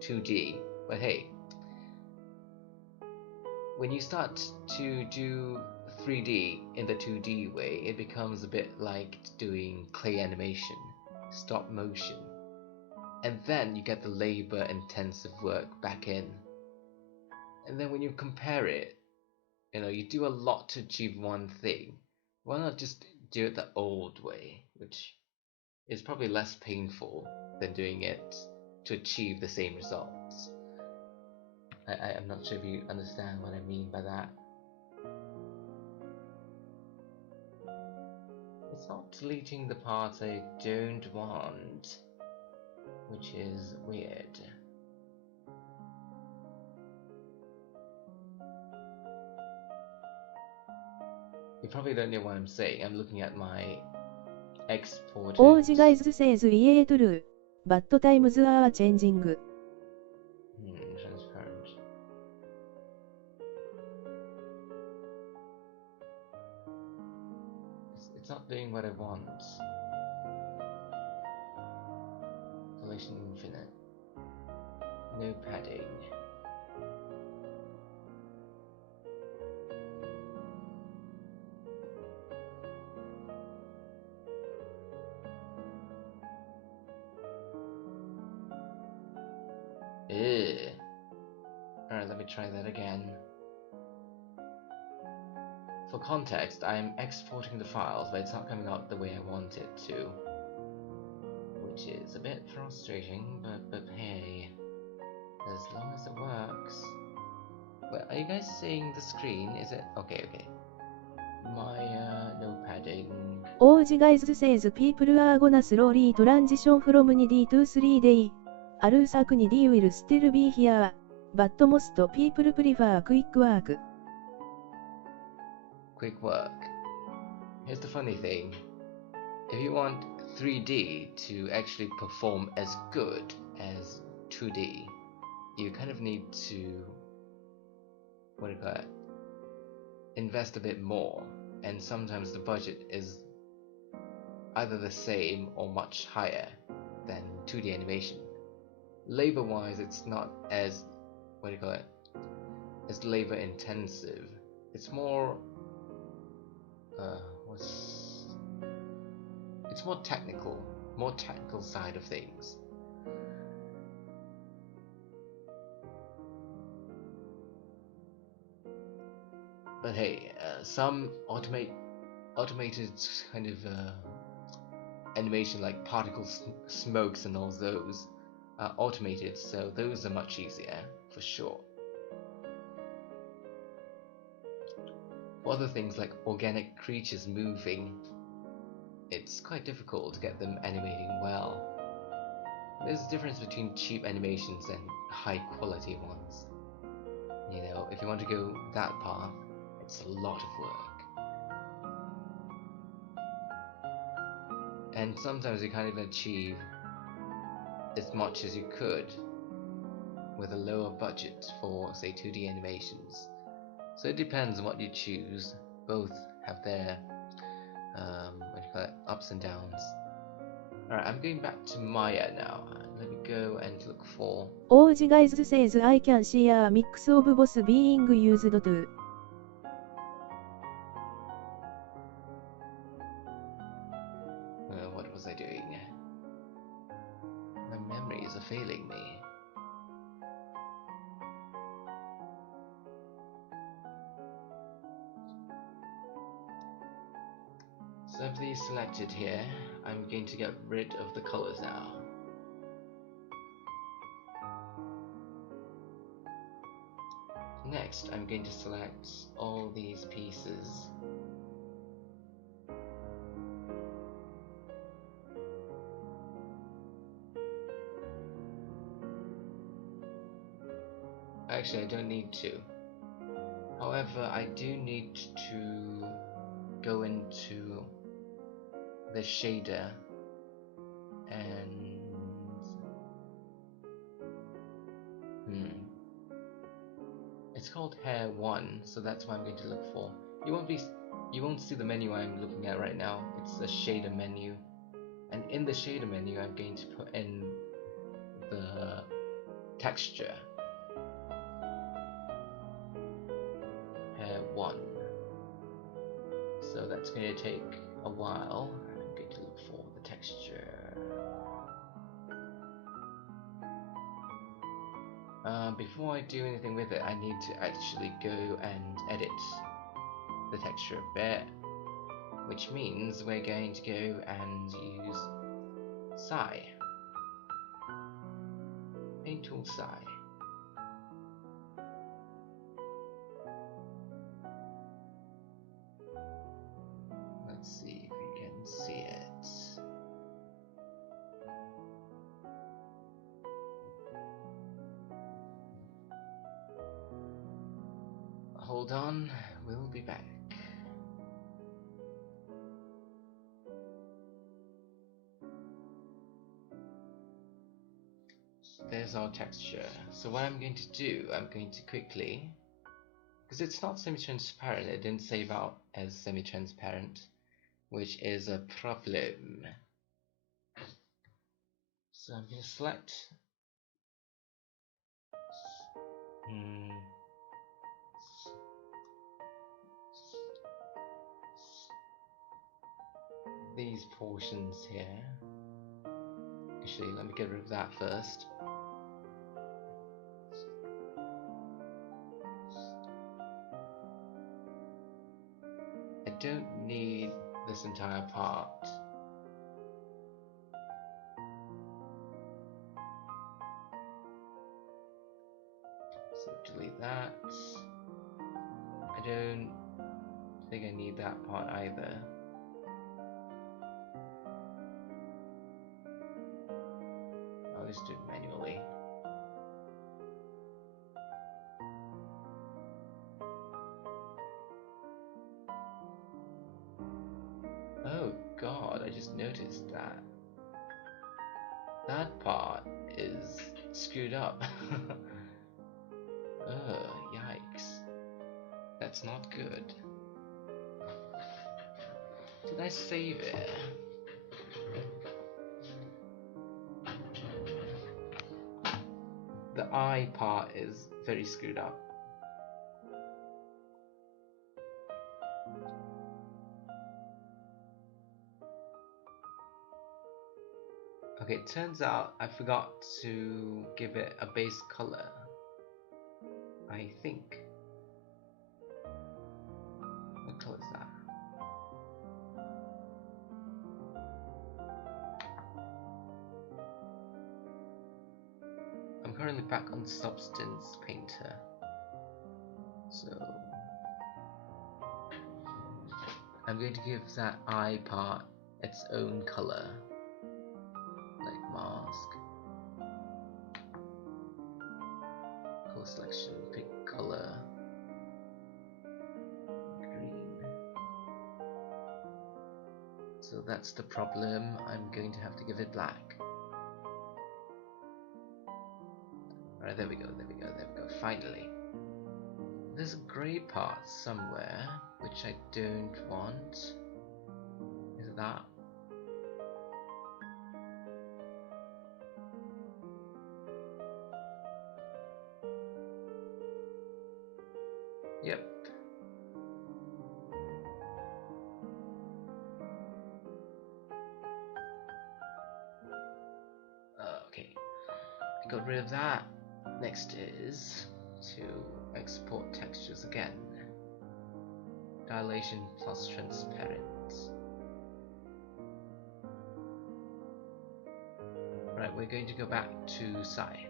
2D. But hey, when you start to do 3D in the 2D way, it becomes a bit like doing clay animation, stop motion. And then you get the labor intensive work back in. And then when you compare it, you do a lot to achieve one thing. Why not just do it the old way, which is probably less painful than doing it to achieve the same results. I'm not sure if you understand what I mean by that. It's not deleting the parts I don't want, which is weird. You probably don't know what I'm saying. I'm looking at my exported. OG guys says yeah true. But times are changing. Transparent. It's not doing what I want. Collection infinite. No padding. Ew. Alright, let me try that again. For context, I am exporting the files, but it's not coming out the way I want it to. Which is a bit frustrating, but hey, as long as it works. Wait, are you guys seeing the screen? Is it? Okay. My, no padding. OG guys says people are gonna slowly transition from 2D to 3D. Arusak 2D will still be here, but most people prefer quick work. Quick work. Here's the funny thing. If you want 3D to actually perform as good as 2D, you kind of need to, what do you call it, invest a bit more, and sometimes the budget is either the same or much higher than 2D animation. Labor wise, it's not as, what do you call it, as labor intensive. It's more it's more technical side of things. But hey, some automated kind of animation like particles, smokes and all those are automated, so those are much easier for sure. For other things like organic creatures moving, it's quite difficult to get them animating well. There's a difference between cheap animations and high quality ones. You know, if you want to go that path, it's a lot of work. And sometimes you can't even achieve as much as you could with a lower budget for, say, 2D animations. So it depends on what you choose. Both have their what do you call it, ups and downs. Alright, I'm going back to Maya now. Let me go and look for... OG guys says I can see a mix of both being used too. What was I doing? My memories are failing me. So I've these selected here. I'm going to get rid of the colors now. Next, I'm going to select all these pieces. Actually, I don't need to. However, I do need to go into the shader and it's called hair 1, so that's what I'm going to look for. You won't see the menu I'm looking at right now. It's the shader menu, and in the shader menu I'm going to put in the texture hair 1. So that's going to take a while. I'm going to look for the texture. Before I do anything with it, I need to actually go and edit the texture a bit, which means we're going to go and use Psy. Paint tool Psy. Hold on, we'll be back. There's our texture. So what I'm going to do, I'm going to quickly, because it's not semi-transparent, it didn't save out as semi-transparent, which is a problem. So I'm going to select these portions here. Actually, let me get rid of that first. I don't need this entire part. So delete that. I don't think I need that part either. I'll just do it manually. Oh god, I just noticed that. That part is screwed up. Yikes. That's not good. Did I save it? The eye part is very screwed up. Okay, it turns out I forgot to give it a base color. I think. What color is that? I'm currently back on Substance Painter. So I'm going to give that eye part its own color. Like mask. Color selection, pick color. Green. So that's the problem. I'm going to have to give it black. Alright, there we go, there we go, there we go. Finally. There's a grey part somewhere, which I don't want. Is it that? Yep. Okay. I got rid of that. Next is to export textures again. Dilation plus transparent. Right, we're going to go back to Sai.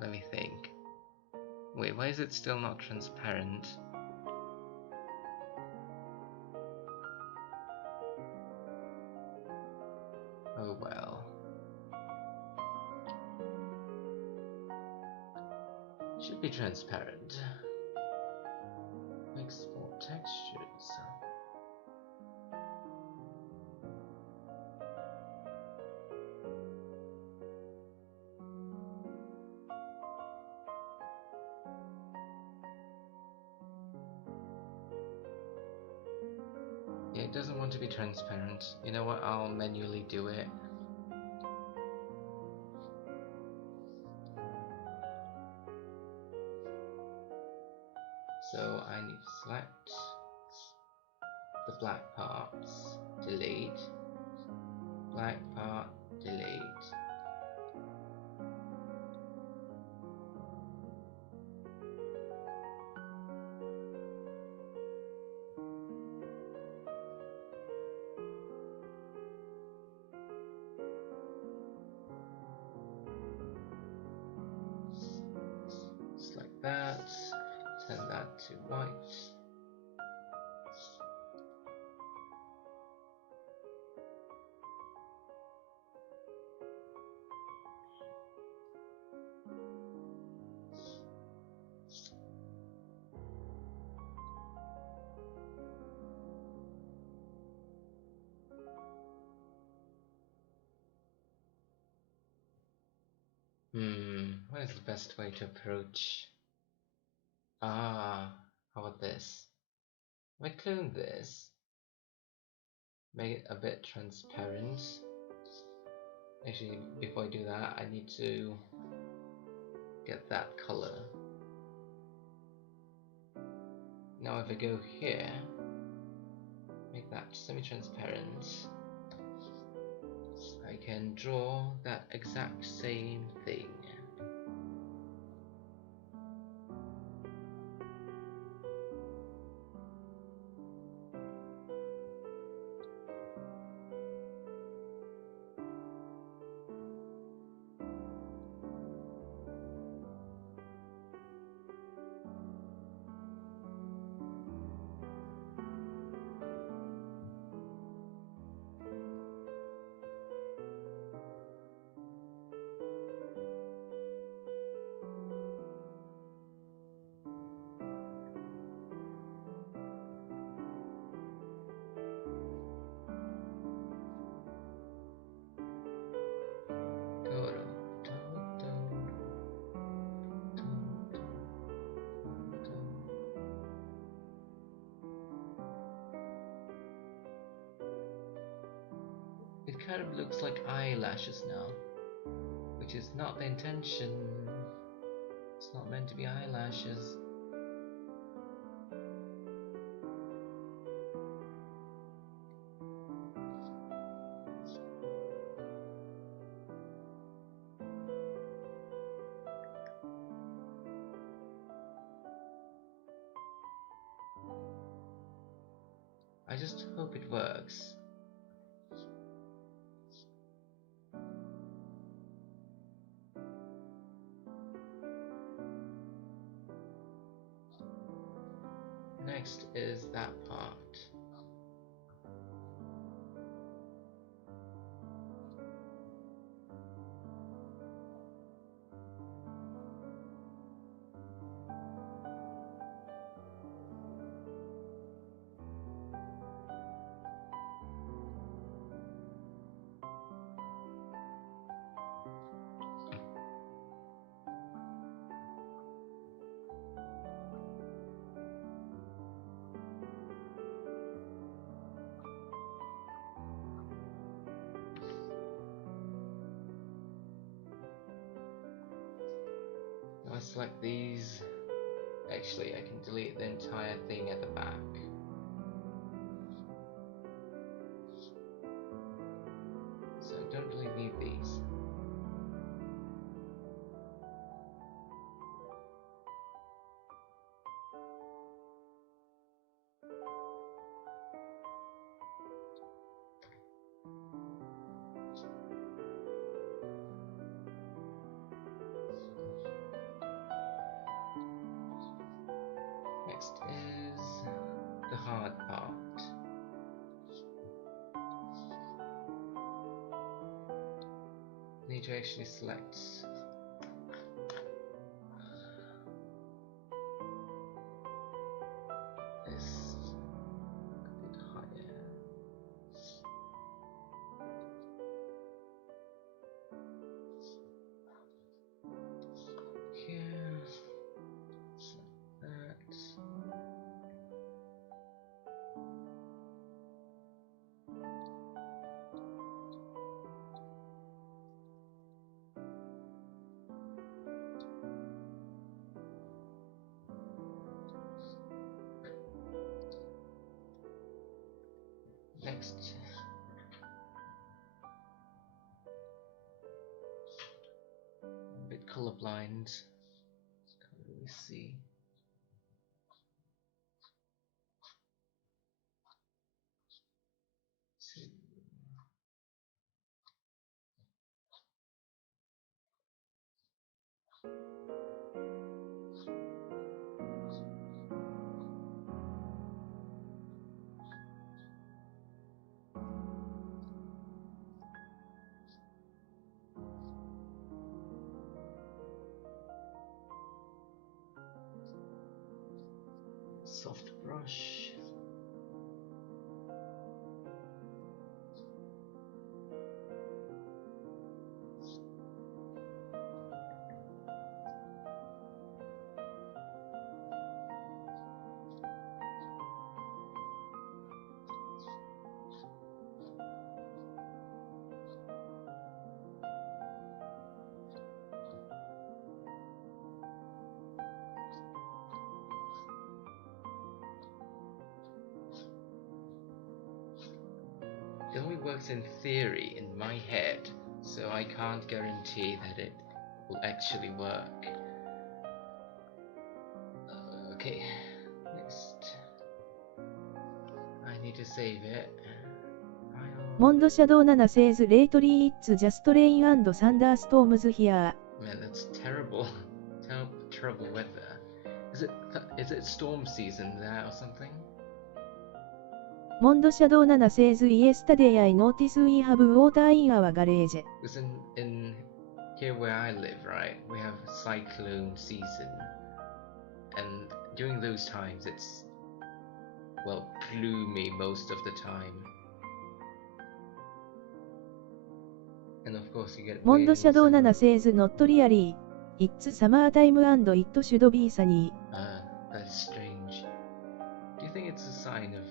Let me think. Wait, why is it still not transparent? Oh well. Should be transparent. Export textures. Yeah, it doesn't want to be transparent. You know what? I'll manually do it. So I need to select the black parts, delete, black part, delete. that. Turn that to white. What is the best way to approach? How about this? If I clone this, make it a bit transparent. Actually, before I do that, I need to get that color. Now if I go here, make that semi-transparent, I can draw that exact same thing. It kind of looks like eyelashes now, which is not the intention. It's not meant to be eyelashes. I just hope it works. Next is that part. Now I select these. Actually, I can delete the entire thing at the back. So I don't really need these. Next is the hard part. Need to actually select this a bit higher. Here, select that. Next, a bit colorblind. Can't really see. See. soft brush. It only works in theory in my head, so I can't guarantee that it will actually work. Okay, next. I need to save it.モンドシャドウ7 says lately it's just rain and thunderstorms here. Man, that's terrible. Terrible weather. Is it storm season there or something? モンドシャドウ7 says yesterday I noticed we have water in our garage. Because in here where I live, right, we have cyclone season, and during those times it's, well, gloomy most of the time. And of course you get モンドシャドウ winds 7 and- says not really. It's summertime and it should be sunny. That's strange. Do you think it's a sign of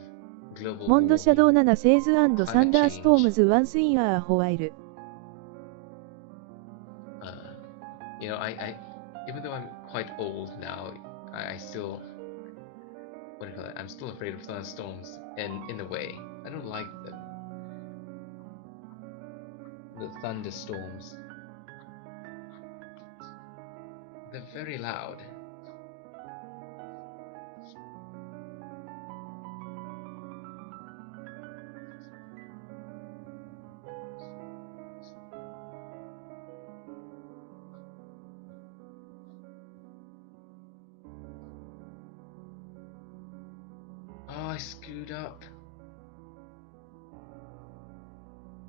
global モンドシャドウ warming? 7 says and Climate thunderstorms once in a while. You know, I even though I'm quite old now, I still, what do you call it? I'm still afraid of thunderstorms in a way. I don't like them. The thunderstorms. They're very loud. Oh, I screwed up.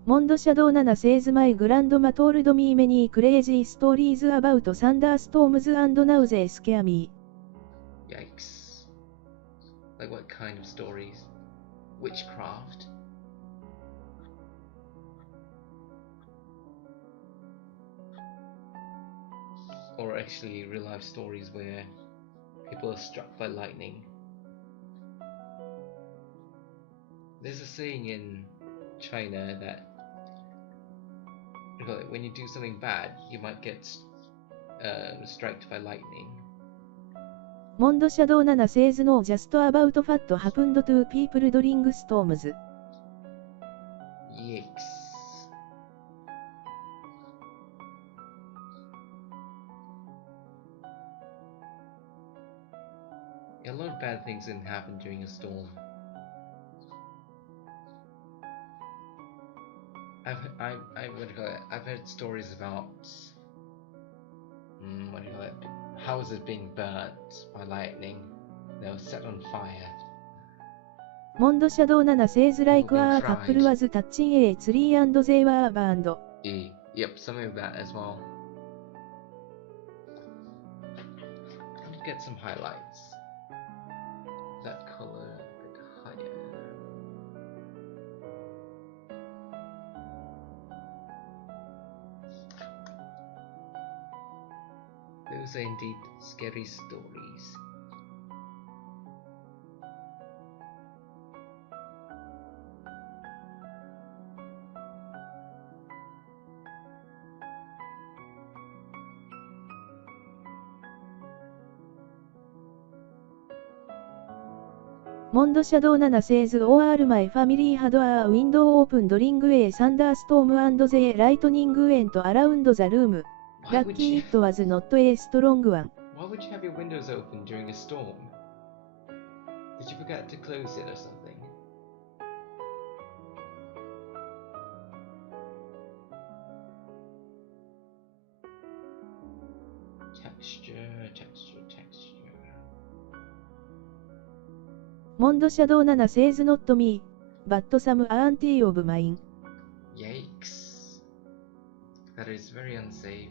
モンドシャドウ 7 says my grandma told me many crazy stories about thunderstorms and now they scare me. Yikes. Like what kind of stories? Witchcraft? Or actually real life stories where people are struck by lightning. There's a saying in China that when you do something bad, you might get struck by lightning. モンドシャドウ 7 says no just about what happened to people during storms. Yikes. Yeah, a lot of bad things can happen during a storm. I've heard stories about houses being burnt by lightning. They were set on fire. モンドシャドウ 7 says like People being a couple was touching a tree and they were burned. Yep, something like that as well. Let's get some highlights. That color a bit higher. Those are indeed scary stories. Mond Shadow 7 says all my family had a window open during a thunderstorm and the lightning went around the room. Why would Lucky you, it was not a strong one. why would you have your windows open during a storm? Did you forget to close it or something? Texture. Mond Shadow 7 says not me, but some auntie of mine. Yikes. That is very unsafe.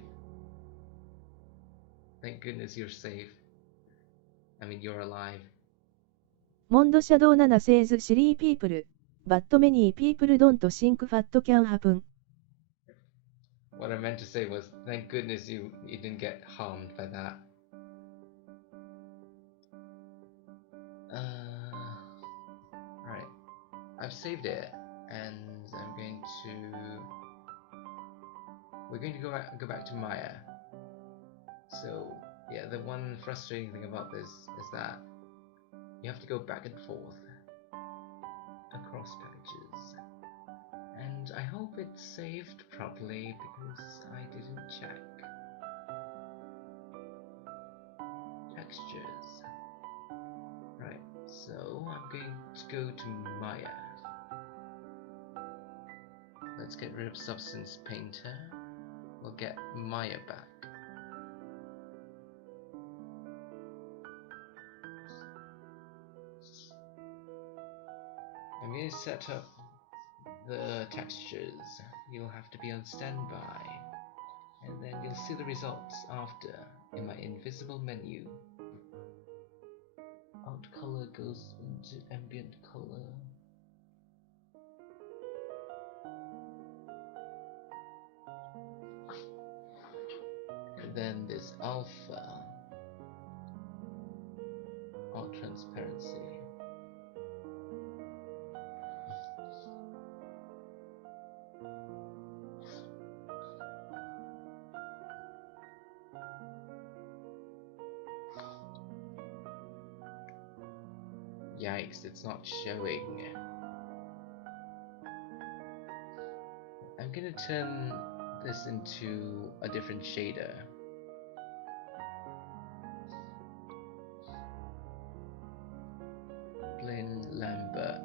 Thank goodness you're safe. I mean, you're alive. モンドシャドウ7 says silly people, but many people don't think fat can happen. What I meant to say was, thank goodness you didn't get harmed by that. Right. I've saved it, and we're going to go back to Maya. So yeah, the one frustrating thing about this is that you have to go back and forth across pages, and I hope it's saved properly because I didn't check. Textures. Right, so I'm going to go to Maya. Let's get rid of Substance Painter. We'll get Maya back. I'm going to set up the textures. You'll have to be on standby, and then you'll see the results after in my invisible menu. Out color goes into ambient color. And then this alpha, out transparency. Yikes, it's not showing. I'm gonna turn this into a different shader. Blin Lambert.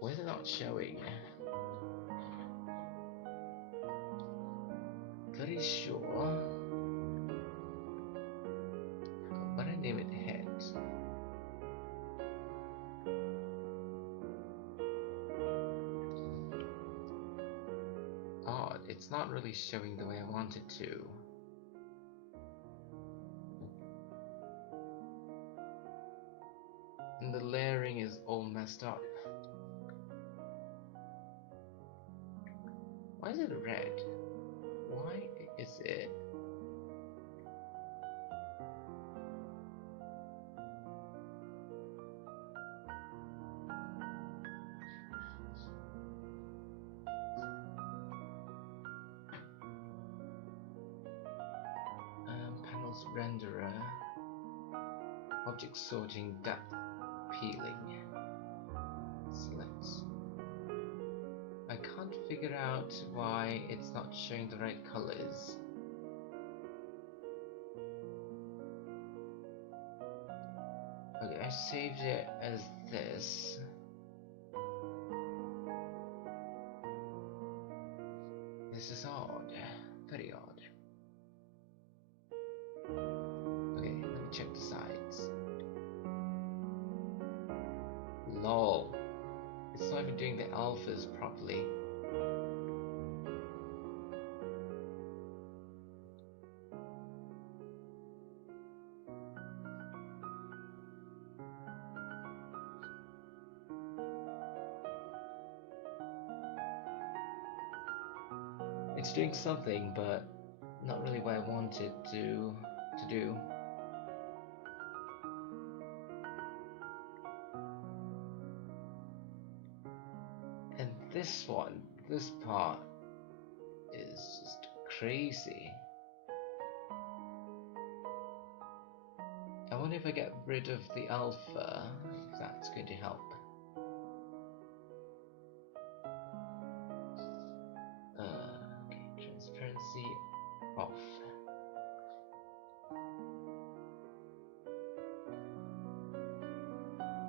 Why is it not showing? Pretty sure. But I name it head. Odd, it's not really showing the way I want it to. And the layering is all messed up. Why is it red? Why is it? Panels renderer, object sorting, depth peeling. Select. I can't figure out why it's not showing the right colors. Okay, I saved it as this. This is odd. Very odd. Okay, let me check the sides. Lol. It's not even doing the alphas properly. It's doing something, but not really what I want it to do. And this part is just crazy. I wonder if I get rid of the alpha, if that's going to help. Okay, transparency off.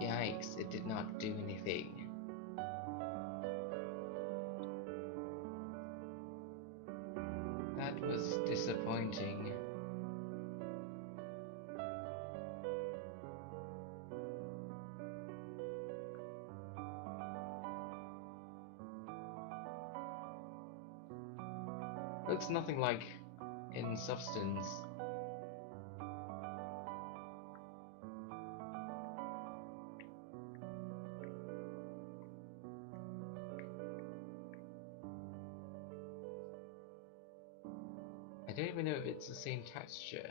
Yikes, it did not do anything. That was disappointing. Looks nothing like in Substance. don't even know if it's the same texture.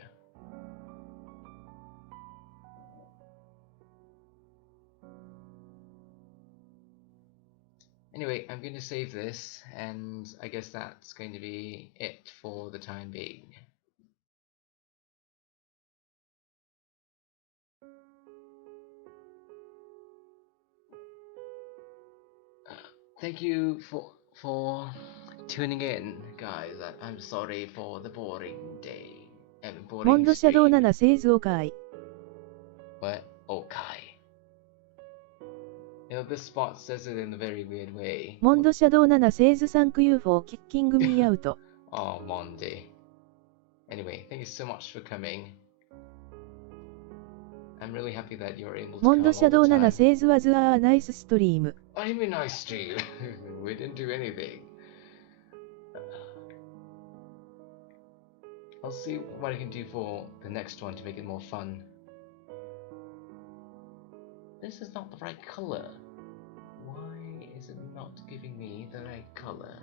Anyway, I'm going to save this, and I guess that's going to be it for the time being. Thank you for tuning in, guys. I'm sorry for the boring day and モン boring ドシャドウ stream. 7製図会 But okay. You know, this spot says it in a very weird way. モンドシャドウ7製図サンク UFO キッキングミーアウト Oh, Monday. Anyway, thank you so much for coming. I'm really happy that you're able to モン come ド all シャドウ the 7 time. 製図はズアーナイスストリーム What do you mean nice stream? We didn't do anything. I'll see what I can do for the next one to make it more fun. This is not the right color. Why is it not giving me the right color?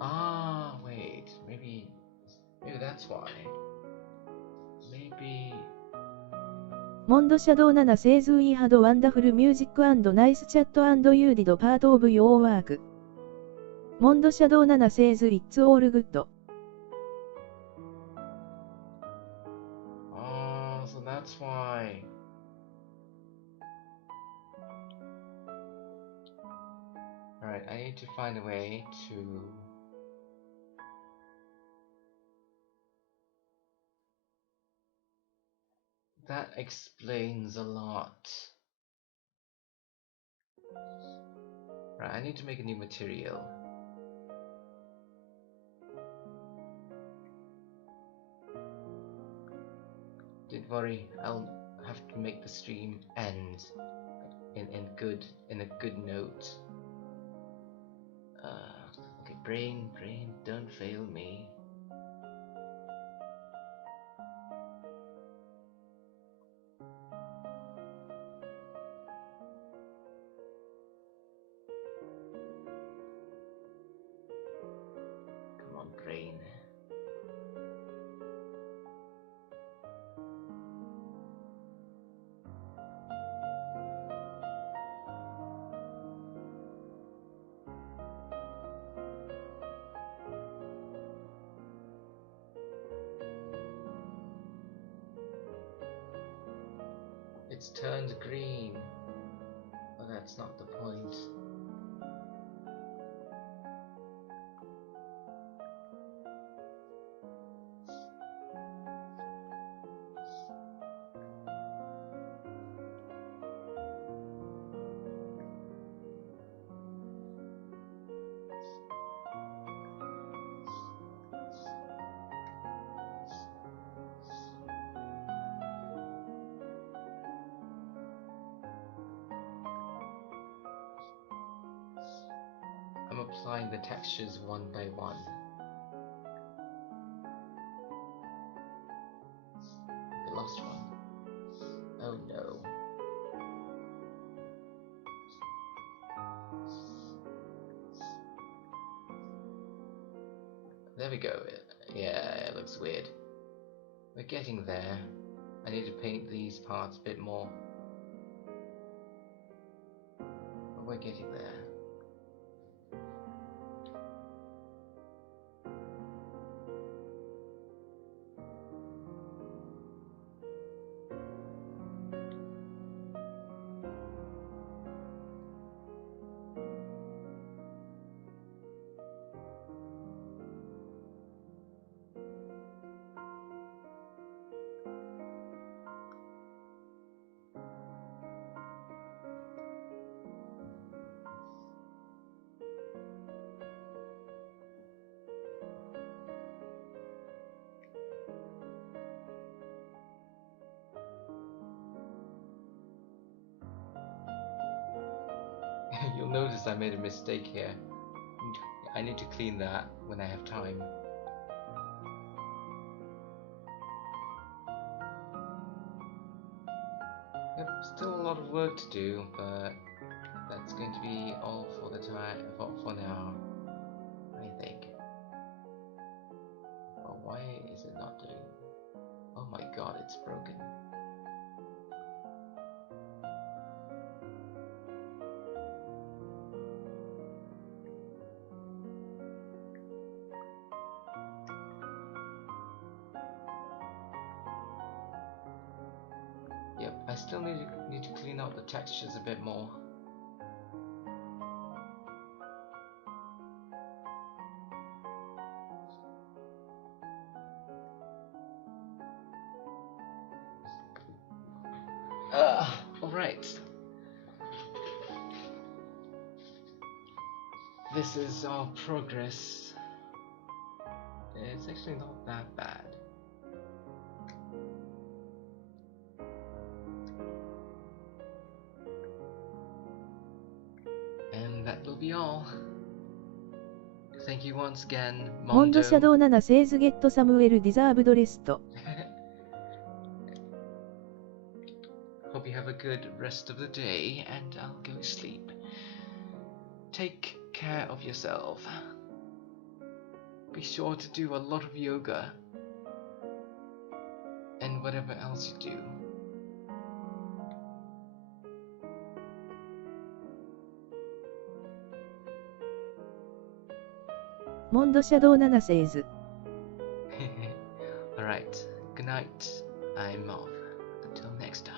Ah, wait. Maybe that's why. Maybe. モンドシャドウ7製図イーハドワンダフルミュージック&ナイスチャット&ユーディドパートオブヨーワークモンドシャドウ7製図 It's all good Oh, so that's why. Alright, I need to find a way to... That explains a lot. Right, I need to make a new material. Don't worry, I'll have to make the stream end in a good note. Okay, brain, don't fail me. Come on, brain. It's turned green. But that's not the point. I'm applying the textures one by one. The last one. Oh no. There we go. Yeah, it looks weird. We're getting there. I need to paint these parts a bit more. But we're getting there. You'll notice I made a mistake here. I need to clean that when I have time. Yep, still a lot of work to do, but that's going to be all for the time for now, I think. But why is it not doing? Oh my god, it's broken. Yep, I still need to clean out the textures a bit more. Alright. This is our progress. It's actually not that bad. And that will be all. Thank you once again, モンド Mondo. シャドウ7 says get Samuel deserved rest. Hope you have a good rest of the day, and I'll go sleep. Take care of yourself. Be sure to do a lot of yoga and whatever else you do. モンドシャドウ7 says Alright, good night. I'm off. Until next time.